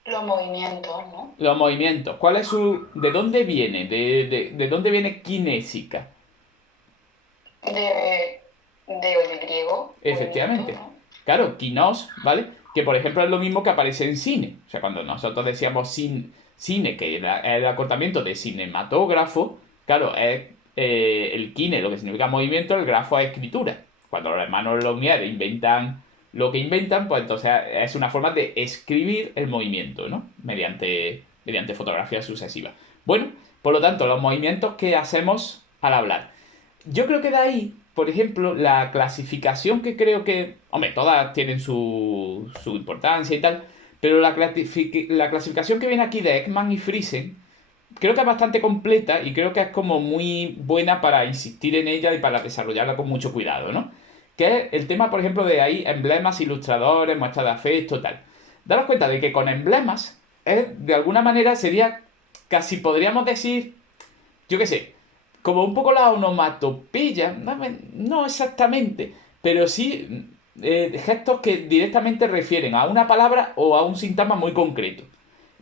Los movimientos, ¿no? Los movimientos. ¿Cuál es su... ¿De dónde viene? ¿De dónde viene kinésica? De, del griego, movimiento, Efectivamente. ¿no? Claro, kinos, ¿vale? Que por ejemplo es lo mismo que aparece en cine. O sea, cuando nosotros decíamos cine, que era el acortamiento de cinematógrafo, claro, es el kine, lo que significa movimiento, el grafo es escritura. Cuando los hermanos Lumière inventan lo que inventan, pues entonces es una forma de escribir el movimiento, ¿no? Mediante fotografías sucesivas. Bueno, por lo tanto, los movimientos que hacemos al hablar. Yo creo que de ahí, por ejemplo, la clasificación que creo que, hombre, todas tienen su importancia y tal, pero la clasificación que viene aquí de Ekman y Friesen creo que es bastante completa y creo que es como muy buena para insistir en ella y para desarrollarla con mucho cuidado, ¿no? Que es el tema, por ejemplo, de ahí emblemas, ilustradores, muestras de afecto, tal. Daros cuenta de que con emblemas, de alguna manera sería, casi podríamos decir, yo qué sé, como un poco la onomatopeya, no exactamente, pero sí gestos que directamente refieren a una palabra o a un sintagma muy concreto.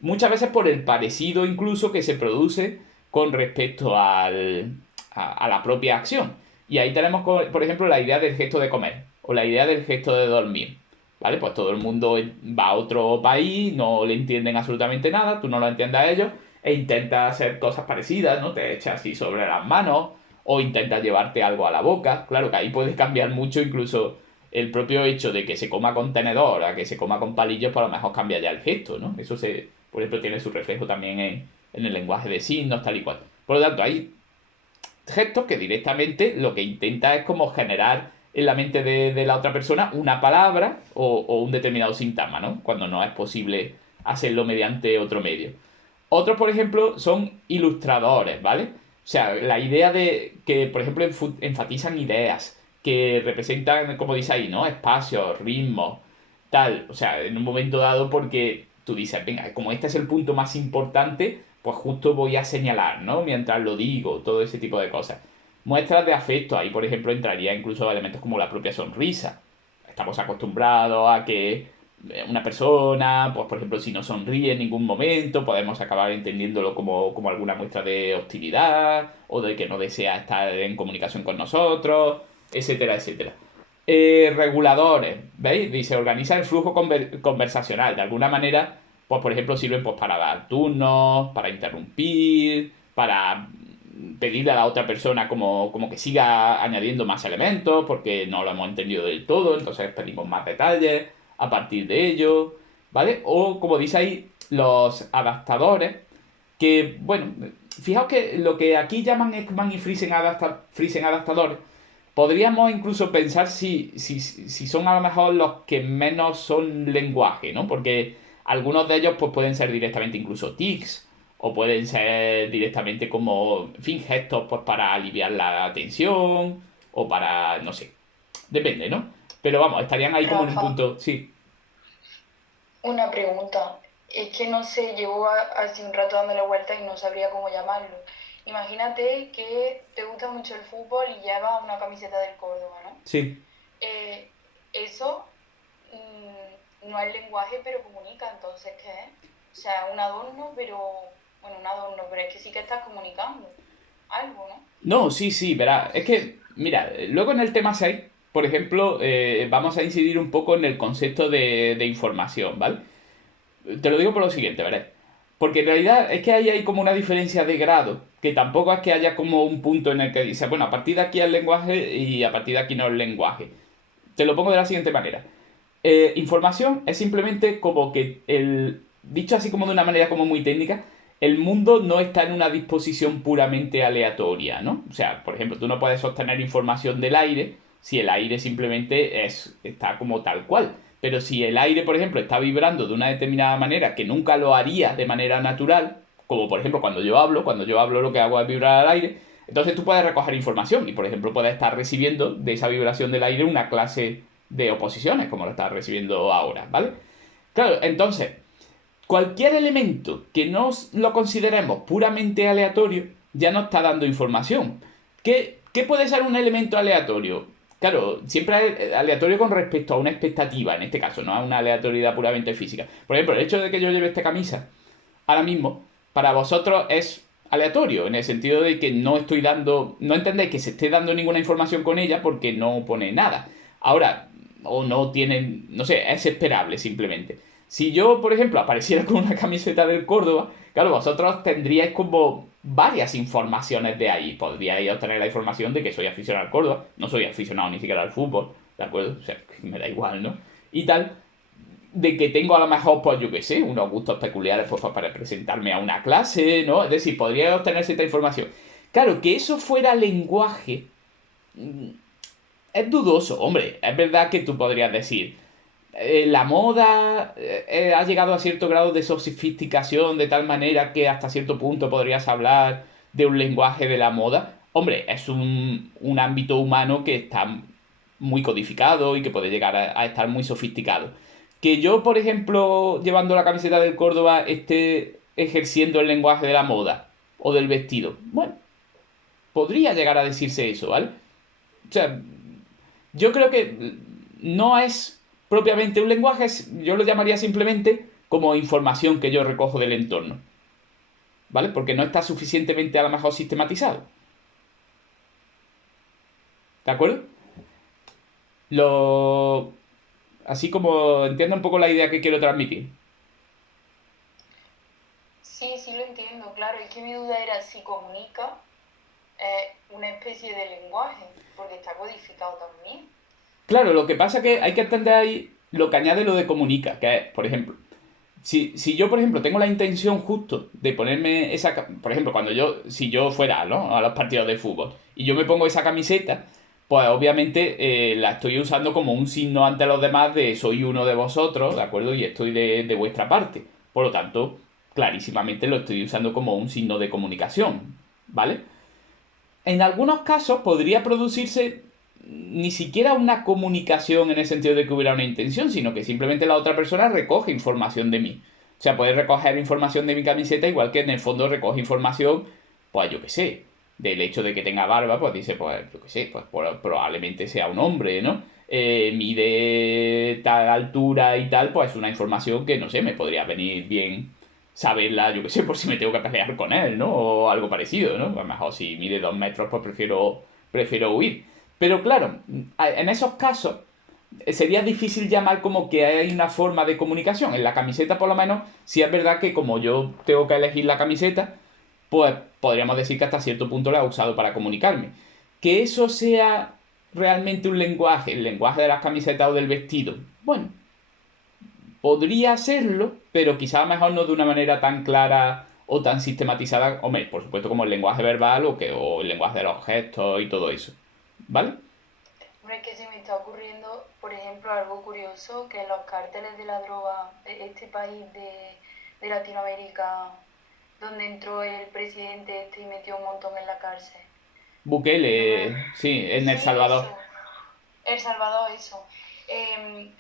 Muchas veces por el parecido incluso que se produce con respecto a la propia acción. Y ahí tenemos, por ejemplo, la idea del gesto de comer o la idea del gesto de dormir. ¿Vale? Pues todo el mundo va a otro país, no le entienden absolutamente nada, tú no lo entiendes a ellos, e intentas hacer cosas parecidas, ¿no? Te echas así sobre las manos, o intentas llevarte algo a la boca. Claro que ahí puede cambiar mucho, incluso el propio hecho de que se coma con tenedor a que se coma con palillos, pues a lo mejor cambia ya el gesto, ¿no? Eso por ejemplo, tiene su reflejo también en el lenguaje de signos, tal y cual. Por lo tanto, hay gestos que directamente lo que intenta es como generar en la mente de la otra persona una palabra o un determinado sintagma, ¿no? Cuando no es posible hacerlo mediante otro medio. Otros, por ejemplo, son ilustradores, ¿vale? O sea, la idea de que, por ejemplo, enfatizan ideas, que representan, como dice ahí, ¿no? Espacios, ritmos, tal. O sea, en un momento dado porque tú dices, venga, como este es el punto más importante, pues justo voy a señalar, ¿no? Mientras lo digo, todo ese tipo de cosas. Muestras de afecto, ahí por ejemplo entraría incluso elementos como la propia sonrisa. Estamos acostumbrados a que una persona, pues por ejemplo, si no sonríe en ningún momento, podemos acabar entendiéndolo como alguna muestra de hostilidad o de que no desea estar en comunicación con nosotros, etcétera, etcétera. Reguladores, ¿veis? Dice, organiza el flujo conversacional. De alguna manera, pues por ejemplo, sirven pues para dar turnos, para interrumpir, para pedirle a la otra persona como que siga añadiendo más elementos porque no lo hemos entendido del todo, entonces pedimos más detalles a partir de ello, ¿vale? O como dice ahí, los adaptadores, que, bueno, fijaos que lo que aquí llaman Ekman y Friesen adaptadores, podríamos incluso pensar si son a lo mejor los que menos son lenguaje, ¿no? Porque algunos de ellos pues pueden ser directamente incluso tics, o pueden ser directamente como, en fin, gestos pues para aliviar la tensión, o para, no sé, depende, ¿no? Pero vamos, estarían ahí como en un Rafa, punto, sí, una pregunta. Es que no sé, llevo hace un rato dándole vuelta y no sabría cómo llamarlo. Imagínate que te gusta mucho el fútbol y llevas una camiseta del Córdoba, ¿no? sí. Eso no es lenguaje, pero comunica, entonces, ¿qué es? O sea, un adorno, pero... Bueno, un adorno, pero es que sí que estás comunicando algo, ¿no? No, sí, sí, verá. Es que, mira, luego en el tema 6, por ejemplo, vamos a incidir un poco en el concepto de información, ¿vale? Te lo digo por lo siguiente, ¿vale? Porque en realidad es que ahí hay como una diferencia de grado, que tampoco es que haya como un punto en el que dice, bueno, a partir de aquí es el lenguaje y a partir de aquí no es el lenguaje. Te lo pongo de la siguiente manera. Información es simplemente como que dicho así como de una manera como muy técnica, el mundo no está en una disposición puramente aleatoria, ¿no? O sea, por ejemplo, tú no puedes obtener información del aire si el aire simplemente está como tal cual. Pero si el aire, por ejemplo, está vibrando de una determinada manera que nunca lo haría de manera natural, como por ejemplo cuando yo hablo lo que hago es vibrar al aire, entonces tú puedes recoger información y, por ejemplo, puedes estar recibiendo de esa vibración del aire una clase de oposiciones, como lo estás recibiendo ahora, ¿vale? Claro, entonces, cualquier elemento que no lo consideremos puramente aleatorio ya nos está dando información. ¿Qué puede ser un elemento aleatorio? Claro, siempre es aleatorio con respecto a una expectativa, en este caso, no a una aleatoriedad puramente física. Por ejemplo, el hecho de que yo lleve esta camisa ahora mismo, para vosotros es aleatorio, en el sentido de que no entendéis que se esté dando ninguna información con ella porque no pone nada. Ahora, o no tienen, no sé, es esperable simplemente. Si yo, por ejemplo, apareciera con una camiseta del Córdoba, claro, vosotros tendríais como varias informaciones de ahí. Podríais obtener la información de que soy aficionado al Córdoba, no soy aficionado ni siquiera al fútbol, ¿de acuerdo? O sea, me da igual, ¿no? Y tal, de que tengo a lo mejor, pues yo qué sé, unos gustos peculiares pues, para presentarme a una clase, ¿no? Es decir, podría obtener cierta información. Claro, que eso fuera lenguaje es dudoso. Hombre, es verdad que tú podrías decir, La moda ha llegado a cierto grado de sofisticación de tal manera que hasta cierto punto podrías hablar de un lenguaje de la moda. Hombre, es un ámbito humano que está muy codificado y que puede llegar a estar muy sofisticado. Que yo, por ejemplo, llevando la camiseta del Córdoba, esté ejerciendo el lenguaje de la moda o del vestido. Bueno, podría llegar a decirse eso, ¿vale? O sea, yo creo que no es propiamente un lenguaje, yo lo llamaría simplemente como información que yo recojo del entorno, ¿vale? Porque no está suficientemente a lo mejor sistematizado, ¿de acuerdo? Lo... Así como entiendo un poco la idea que quiero transmitir. Sí, sí lo entiendo, claro. Es que mi duda era si comunica una especie de lenguaje, porque está codificado también. Claro, lo que pasa es que hay que entender ahí lo que añade lo de comunica, que es, por ejemplo, si yo, por ejemplo, tengo la intención justo de ponerme por ejemplo, si yo fuera, ¿no?, a los partidos de fútbol y yo me pongo esa camiseta, pues obviamente la estoy usando como un signo ante los demás de soy uno de vosotros, ¿de acuerdo? Y estoy de vuestra parte. Por lo tanto, clarísimamente lo estoy usando como un signo de comunicación, ¿vale? En algunos casos podría producirse ni siquiera una comunicación en el sentido de que hubiera una intención, sino que simplemente la otra persona recoge información de mí. O sea, puede recoger información de mi camiseta igual que en el fondo recoge información, pues yo qué sé, del hecho de que tenga barba, pues dice, pues yo qué sé, pues probablemente sea un hombre, ¿no? Mide tal altura y tal, pues es una información que no sé, me podría venir bien saberla, yo qué sé, por si me tengo que pelear con él, ¿no? O algo parecido, ¿no? A lo mejor si mide 2 metros, pues prefiero huir. Pero claro, en esos casos sería difícil llamar como que hay una forma de comunicación. En la camiseta, por lo menos, sí es verdad que como yo tengo que elegir la camiseta, pues podríamos decir que hasta cierto punto la he usado para comunicarme. Que eso sea realmente un lenguaje, el lenguaje de las camisetas o del vestido. Bueno, podría serlo, pero quizá mejor no de una manera tan clara o tan sistematizada. Hombre, por supuesto, como el lenguaje verbal o el lenguaje de los gestos y todo eso. ¿Vale? Hombre, es que se me está ocurriendo, por ejemplo, algo curioso, que los cárteles de la droga de este país de Latinoamérica, donde entró el presidente este y metió un montón en la cárcel. No me... Bukele, sí, en El Sí, Salvador. eso. El Salvador, eso.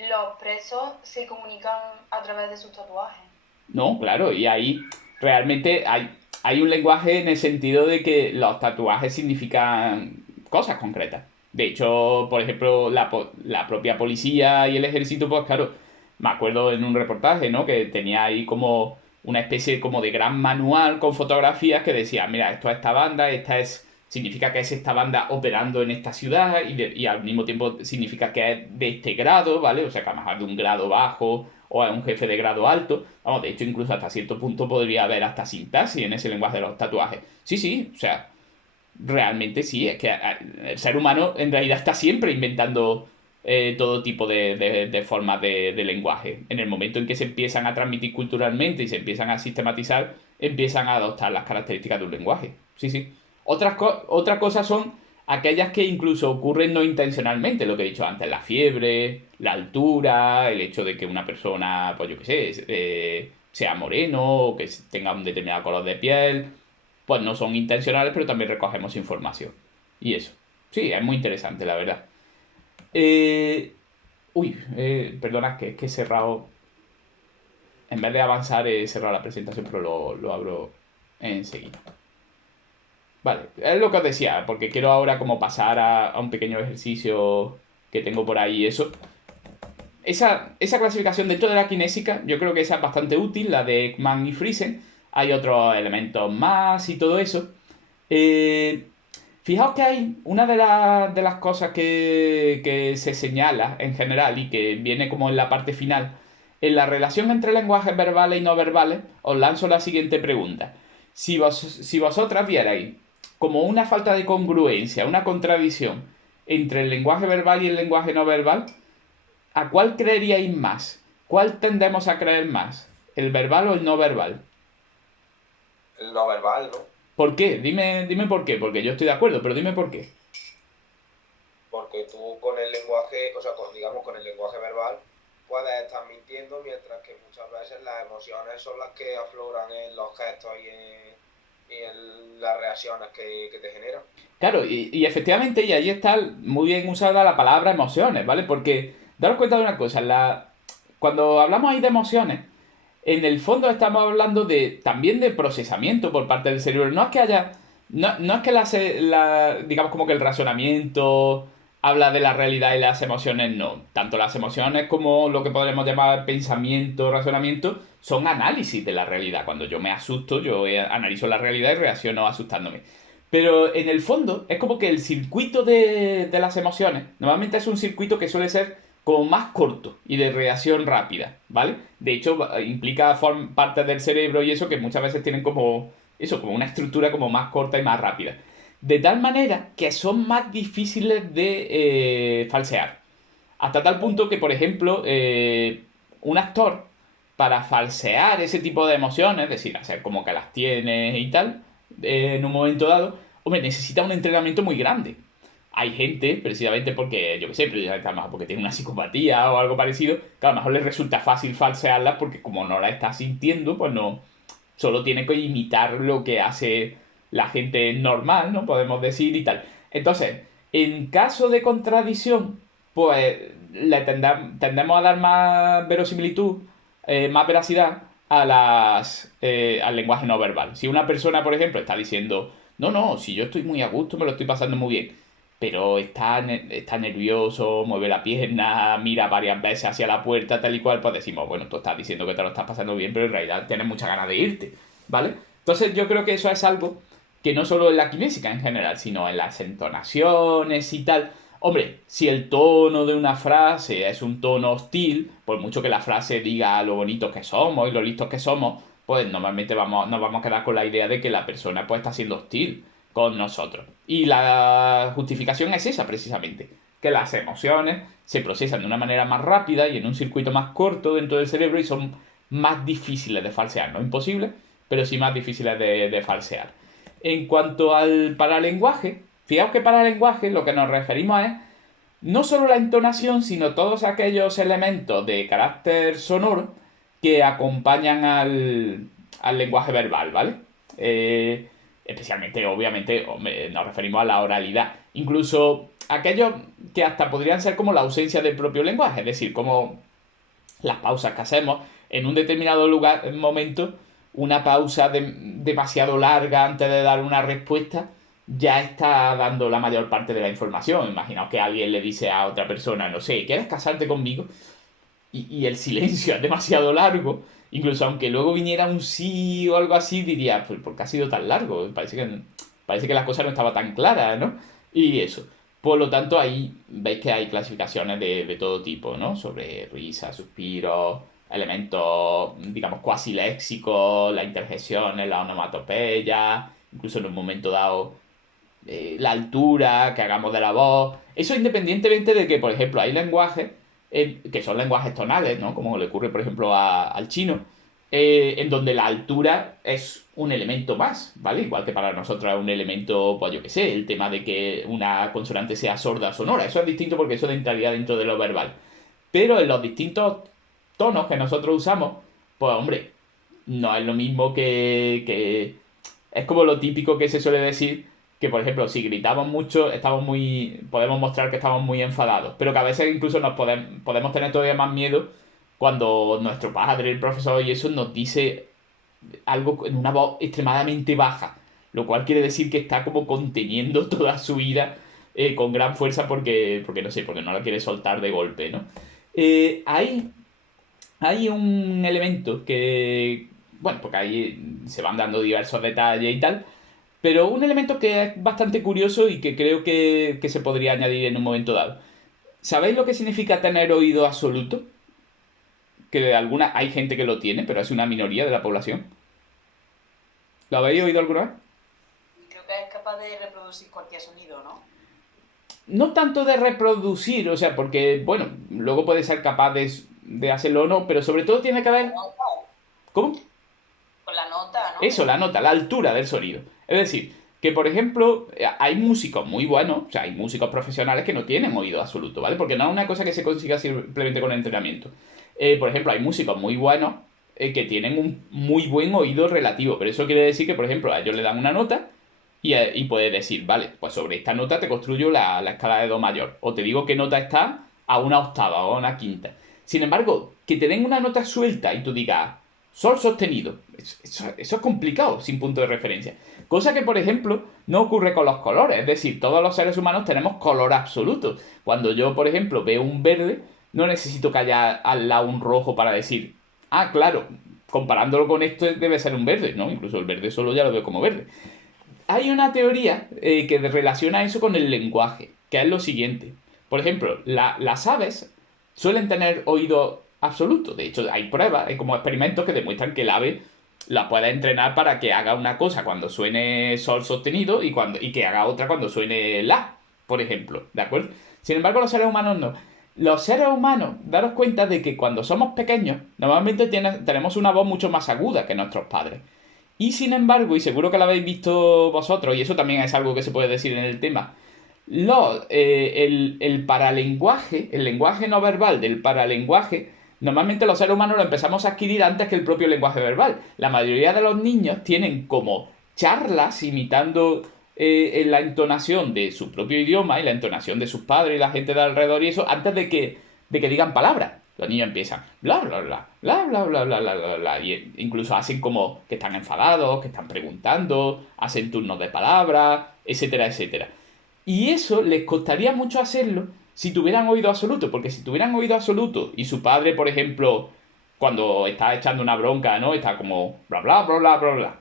Los presos se comunican a través de sus tatuajes. No, claro, y ahí realmente hay un lenguaje en el sentido de que los tatuajes significan cosas concretas. De hecho, por ejemplo, la propia policía y el ejército, pues claro, me acuerdo en un reportaje, ¿no? Que tenía ahí como una especie como de gran manual con fotografías que decía, mira, esto es esta banda, significa que es esta banda operando en esta ciudad y al mismo tiempo significa que es de este grado, ¿vale? O sea, que a lo mejor de un grado bajo o a un jefe de grado alto. Vamos, de hecho, incluso hasta cierto punto podría haber hasta sintaxis en ese lenguaje de los tatuajes. Sí, sí, o sea, realmente sí, es que el ser humano en realidad está siempre inventando todo tipo de formas de lenguaje. En el momento en que se empiezan a transmitir culturalmente y se empiezan a sistematizar, empiezan a adoptar las características de un lenguaje. Sí, sí. Otra cosa son aquellas que incluso ocurren no intencionalmente, lo que he dicho antes, la fiebre, la altura, el hecho de que una persona, pues yo qué sé, sea moreno o que tenga un determinado color de piel, pues no son intencionales, pero también recogemos información. Y eso. Sí, es muy interesante, la verdad. Eh, Perdona, que he cerrado. En vez de avanzar, he cerrado la presentación, pero lo abro enseguida. Vale, es lo que os decía, porque quiero ahora como pasar a un pequeño ejercicio que tengo por ahí y eso. Esa clasificación dentro de la kinésica, yo creo que esa es bastante útil, la de Ekman y Friesen. Hay otros elementos más y todo eso. Eh, Fijaos que hay una de las cosas que se señala en general y que viene como en la parte final. En la relación entre lenguajes verbales y no verbales, os lanzo la siguiente pregunta. Si vosotras vierais como una falta de congruencia, una contradicción entre el lenguaje verbal y el lenguaje no verbal, ¿a cuál creeríais más? ¿Cuál tendemos a creer más? ¿El verbal o el no verbal? Lo verbal, ¿no? ¿Por qué? Dime por qué, porque yo estoy de acuerdo, pero dime por qué. Porque tú con el lenguaje, o sea, digamos con el lenguaje verbal, puedes estar mintiendo, mientras que muchas veces las emociones son las que afloran en los gestos y en las reacciones que te generan. Claro, y efectivamente, y ahí está muy bien usada la palabra emociones, ¿vale? Porque daros cuenta de una cosa, cuando hablamos ahí de emociones, en el fondo estamos hablando también de procesamiento por parte del cerebro. No es que haya. No es que digamos como que el razonamiento habla de la realidad y las emociones no. Tanto las emociones como lo que podríamos llamar pensamiento, razonamiento, son análisis de la realidad. Cuando yo me asusto, yo analizo la realidad y reacciono asustándome. Pero en el fondo es como que el circuito de las emociones normalmente es un circuito que suele ser como más corto y de reacción rápida, ¿vale? De hecho, implica partes del cerebro y eso que muchas veces tienen como eso, como una estructura como más corta y más rápida. De tal manera que son más difíciles de falsear. Hasta tal punto que, por ejemplo, un actor, para falsear ese tipo de emociones, es decir, hacer como que las tiene y tal, en un momento dado, hombre, necesita un entrenamiento muy grande. Hay gente, precisamente porque, yo qué sé, precisamente a lo mejor porque tiene una psicopatía o algo parecido, que a lo mejor les resulta fácil falsearla porque como no la está sintiendo, pues no, solo tiene que imitar lo que hace la gente normal, ¿no? Podemos decir y tal. Entonces, en caso de contradicción, pues tendemos a dar más verosimilitud, más veracidad al lenguaje no verbal. Si una persona, por ejemplo, está diciendo, no, no, si yo estoy muy a gusto, me lo estoy pasando muy bien, pero está nervioso, mueve la pierna, mira varias veces hacia la puerta, tal y cual, pues decimos, bueno, tú estás diciendo que te lo estás pasando bien, pero en realidad tienes muchas ganas de irte, ¿vale? Entonces yo creo que eso es algo que no solo en la kinésica en general, sino en las entonaciones y tal. Hombre, si el tono de una frase es un tono hostil, por mucho que la frase diga lo bonitos que somos y lo listos que somos, pues normalmente nos vamos a quedar con la idea de que la persona pues está siendo hostil con nosotros. Y la justificación es esa precisamente, que las emociones se procesan de una manera más rápida y en un circuito más corto dentro del cerebro y son más difíciles de falsear, no imposibles, pero sí más difíciles de falsear. En cuanto al paralenguaje, fijaos que paralenguaje lo que nos referimos es no solo la entonación, sino todos aquellos elementos de carácter sonoro que acompañan al lenguaje verbal, ¿vale? Especialmente, obviamente, nos referimos a la oralidad. Incluso aquellos que hasta podrían ser como la ausencia del propio lenguaje, es decir, como las pausas que hacemos en un determinado lugar, momento, una pausa demasiado larga antes de dar una respuesta, ya está dando la mayor parte de la información. Imaginaos que alguien le dice a otra persona, no sé, ¿quieres casarte conmigo? Y el silencio es demasiado largo, incluso aunque luego viniera un sí o algo así, diría, pues ¿por qué ha sido tan largo? Parece que las cosas no estaban tan claras, ¿no? Y eso. Por lo tanto, ahí veis que hay clasificaciones de todo tipo, ¿no? Sobre risa, suspiros, elementos, digamos, cuasi léxicos, las interjecciones, la onomatopeya, incluso en un momento dado la altura que hagamos de la voz. Eso independientemente de que, por ejemplo, hay lenguajes que son lenguajes tonales, ¿no? Como le ocurre, por ejemplo, al chino, en donde la altura es un elemento más, ¿vale? Igual que para nosotros es un elemento, pues yo qué sé, el tema de que una consonante sea sorda o sonora. Eso es distinto porque eso entraría dentro de lo verbal. Pero en los distintos tonos que nosotros usamos, pues hombre, no es lo mismo que. Es como lo típico que se suele decir, que por ejemplo, si gritamos mucho, podemos mostrar que estamos muy enfadados, pero que a veces incluso podemos tener todavía más miedo cuando nuestro padre, el profesor y eso nos dice algo en una voz extremadamente baja, lo cual quiere decir que está como conteniendo toda su ira con gran fuerza porque no sé, porque no la quiere soltar de golpe, ¿no? Hay un elemento que, bueno, porque ahí se van dando diversos detalles y tal, pero un elemento que es bastante curioso y que creo que se podría añadir en un momento dado. ¿Sabéis lo que significa tener oído absoluto? Hay gente que lo tiene, pero es una minoría de la población. ¿Lo habéis oído alguna vez? Creo que es capaz de reproducir cualquier sonido, ¿no? No tanto de reproducir, o sea, porque, bueno, luego puede ser capaz de hacerlo o no, pero sobre todo tiene que ver. ¿Cómo? Con la nota, ¿no? Eso, la nota, la altura del sonido. Es decir, que por ejemplo, hay músicos muy buenos, o sea, hay músicos profesionales que no tienen oído absoluto, ¿vale? Porque no es una cosa que se consiga simplemente con entrenamiento. Por ejemplo, hay músicos muy buenos que tienen un muy buen oído relativo, pero eso quiere decir que, por ejemplo, a ellos le dan una nota y puedes decir, vale, pues sobre esta nota te construyo la escala de do mayor, o te digo qué nota está a una octava o a una quinta. Sin embargo, que te den una nota suelta y tú digas sol sostenido, eso es complicado sin punto de referencia. Cosa que, por ejemplo, no ocurre con los colores, es decir, todos los seres humanos tenemos color absoluto. Cuando yo, por ejemplo, veo un verde, no necesito que haya al lado un rojo para decir, ah, claro, comparándolo con esto debe ser un verde, ¿no? Incluso el verde solo ya lo veo como verde. Hay una teoría que relaciona eso con el lenguaje, que es lo siguiente. Por ejemplo, las aves suelen tener oído absoluto. De hecho, hay pruebas, hay como experimentos que demuestran que el ave la puede entrenar para que haga una cosa cuando suene sol sostenido y que haga otra cuando suene la, por ejemplo. ¿De acuerdo? Sin embargo, los seres humanos no. Los seres humanos, daros cuenta de que cuando somos pequeños, normalmente tenemos una voz mucho más aguda que nuestros padres. Y sin embargo, y seguro que lo habéis visto vosotros, y eso también es algo que se puede decir en el tema, el paralenguaje, el lenguaje no verbal del paralenguaje, normalmente los seres humanos lo empezamos a adquirir antes que el propio lenguaje verbal. La mayoría de los niños tienen como charlas imitando la entonación de su propio idioma y la entonación de sus padres y la gente de alrededor y eso antes de que digan palabras. Los niños empiezan bla bla bla bla bla bla bla bla bla bla y incluso hacen como que están enfadados, que están preguntando, hacen turnos de palabras, etcétera, etcétera. Y eso les costaría mucho hacerlo si tuvieran oído absoluto, porque si tuvieran oído absoluto y su padre, por ejemplo, cuando está echando una bronca, ¿no? Está como bla bla bla bla bla bla.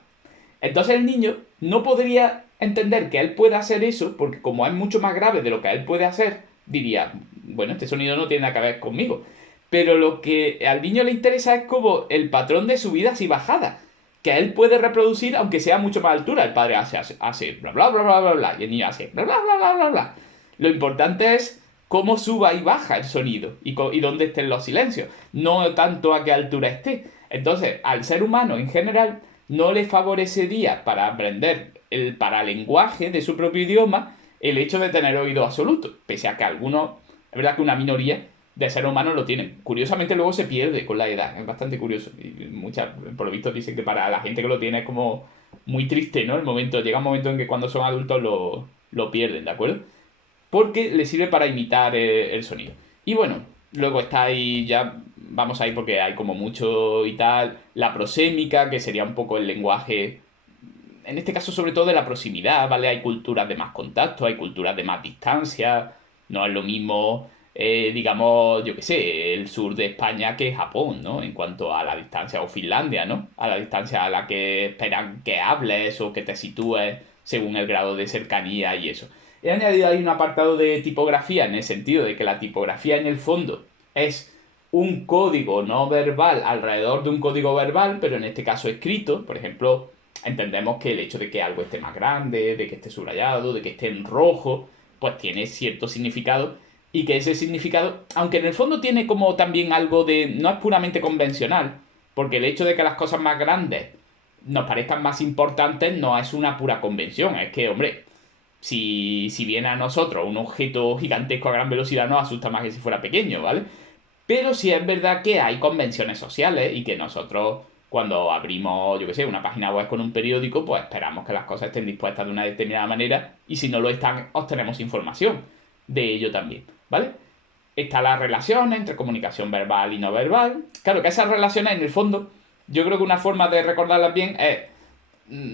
Entonces el niño no podría entender que él pueda hacer eso, porque como es mucho más grave de lo que él puede hacer, diría, bueno, este sonido no tiene nada que ver conmigo. Pero lo que al niño le interesa es como el patrón de subidas y bajadas, que él puede reproducir aunque sea mucho más altura. El padre hace bla bla bla bla bla bla y el niño hace bla bla bla bla bla bla. Lo importante es cómo suba y baja el sonido y dónde estén los silencios, no tanto a qué altura esté. Entonces, al ser humano en general no le favorecería para aprender el paralenguaje de su propio idioma el hecho de tener oído absoluto, pese a que algunos, es verdad que una minoría de seres humanos lo tienen. Curiosamente luego se pierde con la edad, es bastante curioso. Y por lo visto dicen que para la gente que lo tiene es como muy triste, ¿no? Llega un momento en que cuando son adultos lo pierden, ¿de acuerdo? Porque le sirve para imitar el sonido. Y bueno, luego está ahí, ya vamos ahí porque hay como mucho y tal, la prosémica, que sería un poco el lenguaje, en este caso sobre todo de la proximidad, ¿vale? Hay culturas de más contacto, hay culturas de más distancia, no es lo mismo, digamos, yo qué sé, el sur de España que Japón, ¿no? En cuanto a la distancia, o Finlandia, ¿no? A la distancia a la que esperan que hables o que te sitúes según el grado de cercanía y eso. He añadido ahí un apartado de tipografía en el sentido de que la tipografía en el fondo es un código no verbal alrededor de un código verbal, pero en este caso escrito. Por ejemplo, entendemos que el hecho de que algo esté más grande, de que esté subrayado, de que esté en rojo, pues tiene cierto significado y que ese significado, aunque en el fondo tiene como también algo de, no es puramente convencional, porque el hecho de que las cosas más grandes nos parezcan más importantes no es una pura convención, es que, hombre, si viene a nosotros un objeto gigantesco a gran velocidad nos asusta más que si fuera pequeño, ¿vale? Pero sí es verdad que hay convenciones sociales y que nosotros cuando abrimos, yo qué sé, una página web con un periódico, pues esperamos que las cosas estén dispuestas de una determinada manera y si no lo están, obtenemos información de ello también, ¿vale? Está la relación entre comunicación verbal y no verbal. Claro que esas relaciones en el fondo, yo creo que una forma de recordarlas bien es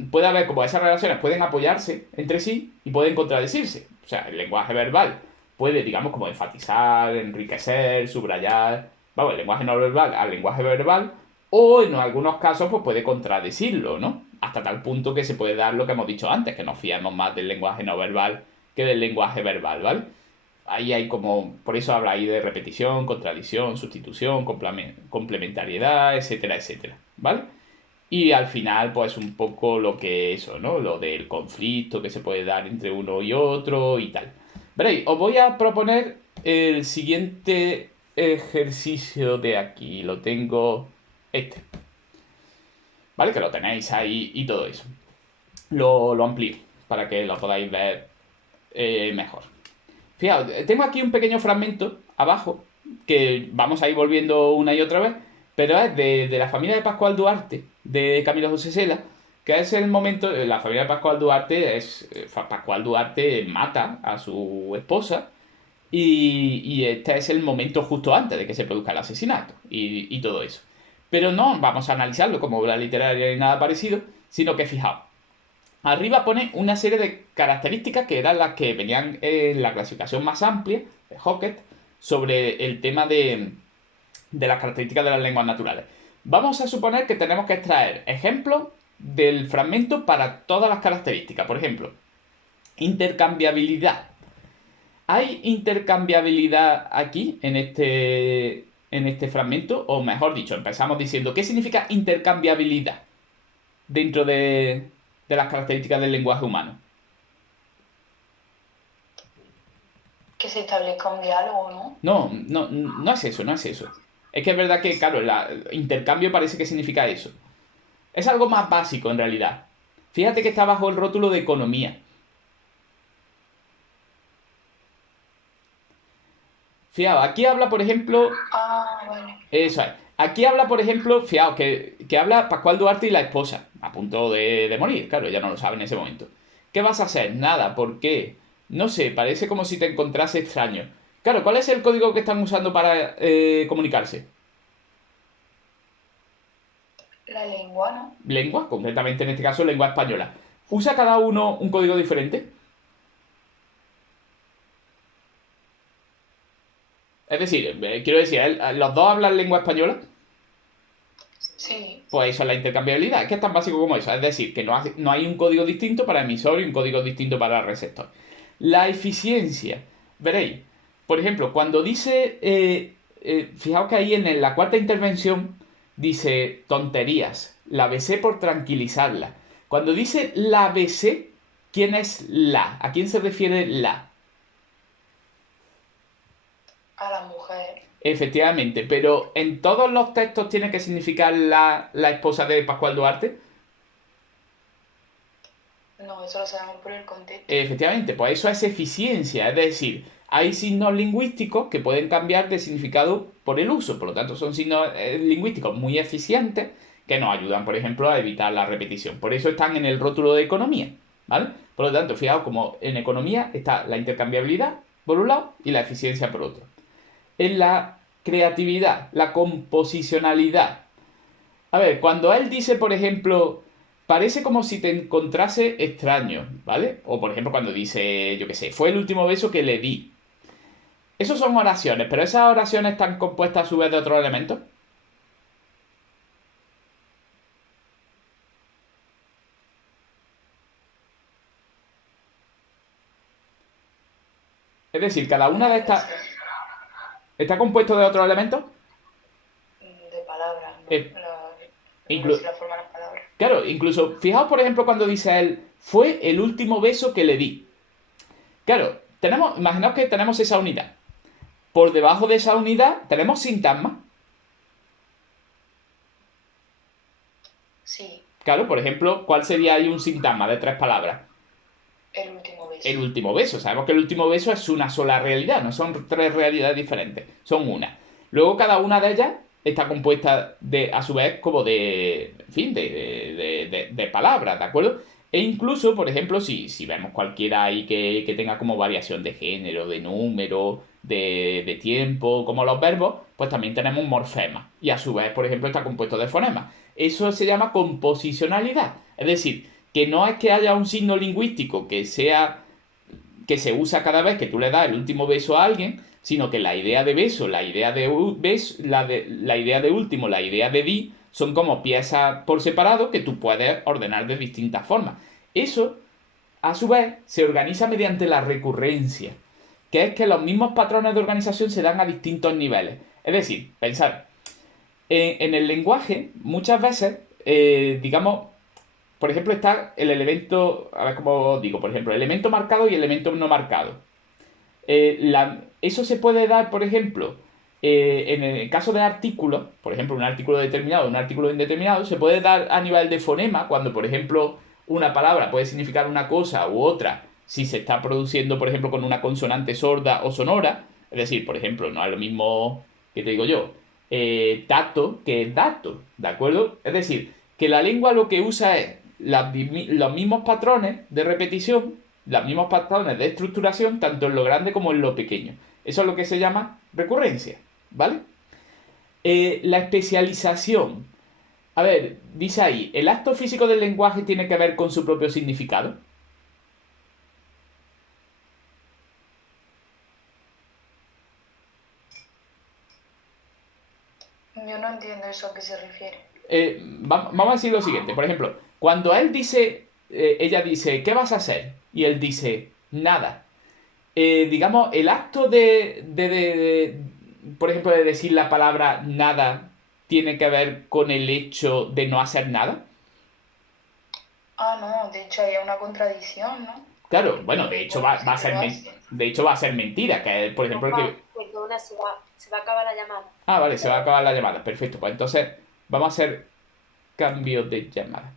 puede haber como esas relaciones pueden apoyarse entre sí y pueden contradecirse. O sea, el lenguaje verbal puede, digamos, como enfatizar, enriquecer, subrayar, vamos, el lenguaje no verbal al lenguaje verbal, o en algunos casos pues puede contradecirlo, ¿no? Hasta tal punto que se puede dar lo que hemos dicho antes, que nos fiamos más del lenguaje no verbal que del lenguaje verbal, ¿vale? Ahí hay como, por eso habla ahí de repetición, contradicción, sustitución, complementariedad, etcétera, etcétera, ¿vale? Y al final, pues un poco lo que eso, ¿no? Lo del conflicto que se puede dar entre uno y otro y tal. Veréis, os voy a proponer el siguiente ejercicio de aquí. Lo tengo este. ¿Vale? Que lo tenéis ahí y todo eso. Lo amplío para que lo podáis ver mejor. Fijaos, tengo aquí un pequeño fragmento abajo que vamos a ir volviendo una y otra vez, pero es de la familia de Pascual Duarte, de Camilo José Cela, que es el momento, la familia de Pascual Duarte es, Pascual Duarte mata a su esposa y este es el momento justo antes de que se produzca el asesinato y todo eso. Pero no vamos a analizarlo como obra literaria ni nada parecido, sino que fijaos, arriba pone una serie de características que eran las que venían en la clasificación más amplia de Hockett sobre el tema de las características de las lenguas naturales. Vamos a suponer que tenemos que extraer ejemplos del fragmento para todas las características. Por ejemplo, intercambiabilidad. ¿Hay intercambiabilidad aquí en este fragmento? O mejor dicho, empezamos diciendo, ¿qué significa intercambiabilidad dentro de las características del lenguaje humano? Que se establezca un diálogo, ¿no? No es eso, no es eso. Es que es verdad que, claro, el intercambio parece que significa eso. Es algo más básico en realidad. Fíjate que está bajo el rótulo de economía. Fijaos, aquí habla, por ejemplo... Ah, vale. Eso es. Aquí habla, por ejemplo, fijaos, que habla Pascual Duarte y la esposa, a punto de morir. Claro, ella no lo sabe en ese momento. ¿Qué vas a hacer? Nada, ¿por qué? No sé, parece como si te encontrase extraño. Claro, ¿cuál es el código que están usando para comunicarse? La lengua, ¿no? Lengua, concretamente en este caso lengua española. ¿Usa cada uno un código diferente? Es decir, quiero decir, ¿los dos hablan lengua española? Sí. Pues eso es la intercambiabilidad, es que es tan básico como eso. Es decir, que no hay un código distinto para emisor y un código distinto para receptor. La eficiencia. Veréis, por ejemplo, cuando dice... fijaos que ahí en la cuarta intervención dice tonterías. La besé por tranquilizarla. Cuando dice la besé, ¿quién es la? ¿A quién se refiere la? A la mujer. Efectivamente, pero ¿en todos los textos tiene que significar la esposa de Pascual Duarte? No, eso lo sabemos por el contexto. Efectivamente, pues eso es eficiencia, es decir, hay signos lingüísticos que pueden cambiar de significado por el uso, por lo tanto son signos lingüísticos muy eficientes que nos ayudan, por ejemplo, a evitar la repetición. Por eso están en el rótulo de economía, ¿vale? Por lo tanto, fijaos como en economía está la intercambiabilidad por un lado y la eficiencia por otro. En la creatividad, la composicionalidad. A ver, cuando él dice, por ejemplo, parece como si te encontrase extraño, ¿vale? O por ejemplo cuando dice, yo qué sé, fue el último beso que le di. Esos son oraciones, pero esas oraciones están compuestas a su vez de otros elementos. Es decir, cada una de estas está compuesto de otros elementos. De palabras, ¿no? Eh, No sé la forma de las palabras. Claro, incluso, fijaos por ejemplo cuando dice él, fue el último beso que le di. Claro, imaginaos que tenemos esa unidad. Por debajo de esa unidad tenemos sintagmas. Sí, Claro, por ejemplo, ¿cuál sería ahí un sintagma de 3 palabras? el último beso. El último beso. Sabemos que el último beso es una sola realidad, no son 3 realidades diferentes, son una. Luego cada una de ellas está compuesta a su vez como de, en fin, de palabras, ¿de acuerdo? E incluso, por ejemplo, si vemos cualquiera ahí que tenga como variación de género, de número, de tiempo, como los verbos, pues también tenemos morfemas. Y a su vez, por ejemplo, está compuesto de fonemas. Eso se llama composicionalidad. Es decir, que no es que haya un signo lingüístico que se usa cada vez que tú le das el último beso a alguien, sino que la idea de beso, la idea de la idea de último, la idea de di, son como piezas por separado que tú puedes ordenar de distintas formas. Eso, a su vez, se organiza mediante la recurrencia, que es que los mismos patrones de organización se dan a distintos niveles. Es decir, pensad, en el lenguaje, muchas veces, digamos, por ejemplo, está el elemento, a ver cómo digo, por ejemplo, el elemento marcado y el elemento no marcado. Eso se puede dar, por ejemplo, en el caso de artículos, por ejemplo, un artículo determinado o un artículo indeterminado, se puede dar a nivel de fonema, cuando, por ejemplo, una palabra puede significar una cosa u otra, si se está produciendo, por ejemplo, con una consonante sorda o sonora, Es decir, por ejemplo, no es lo mismo que te digo yo, tato que dato, ¿de acuerdo? Es decir, que la lengua lo que usa es los mismos patrones de repetición, los mismos patrones de estructuración, tanto en lo grande como en lo pequeño. Eso es lo que se llama recurrencia, ¿vale? La especialización. A ver, dice ahí, ¿el acto físico del lenguaje tiene que ver con su propio significado? Yo no entiendo eso a qué se refiere. Vamos a decir lo siguiente, por ejemplo, cuando él dice, ella dice, ¿qué vas a hacer? Y él dice, nada. Digamos, el acto por ejemplo, de decir la palabra nada, tiene que ver con el hecho de no hacer nada. Ah, no, de hecho hay una contradicción, ¿no? Claro, bueno, de hecho va a Sí, ser, lo hace. de hecho va a ser mentira, que por ejemplo el Rafa, que... perdona, se va a acabar la llamada. Ah, vale, se va a acabar la llamada, perfecto, pues entonces vamos a hacer cambio de llamada.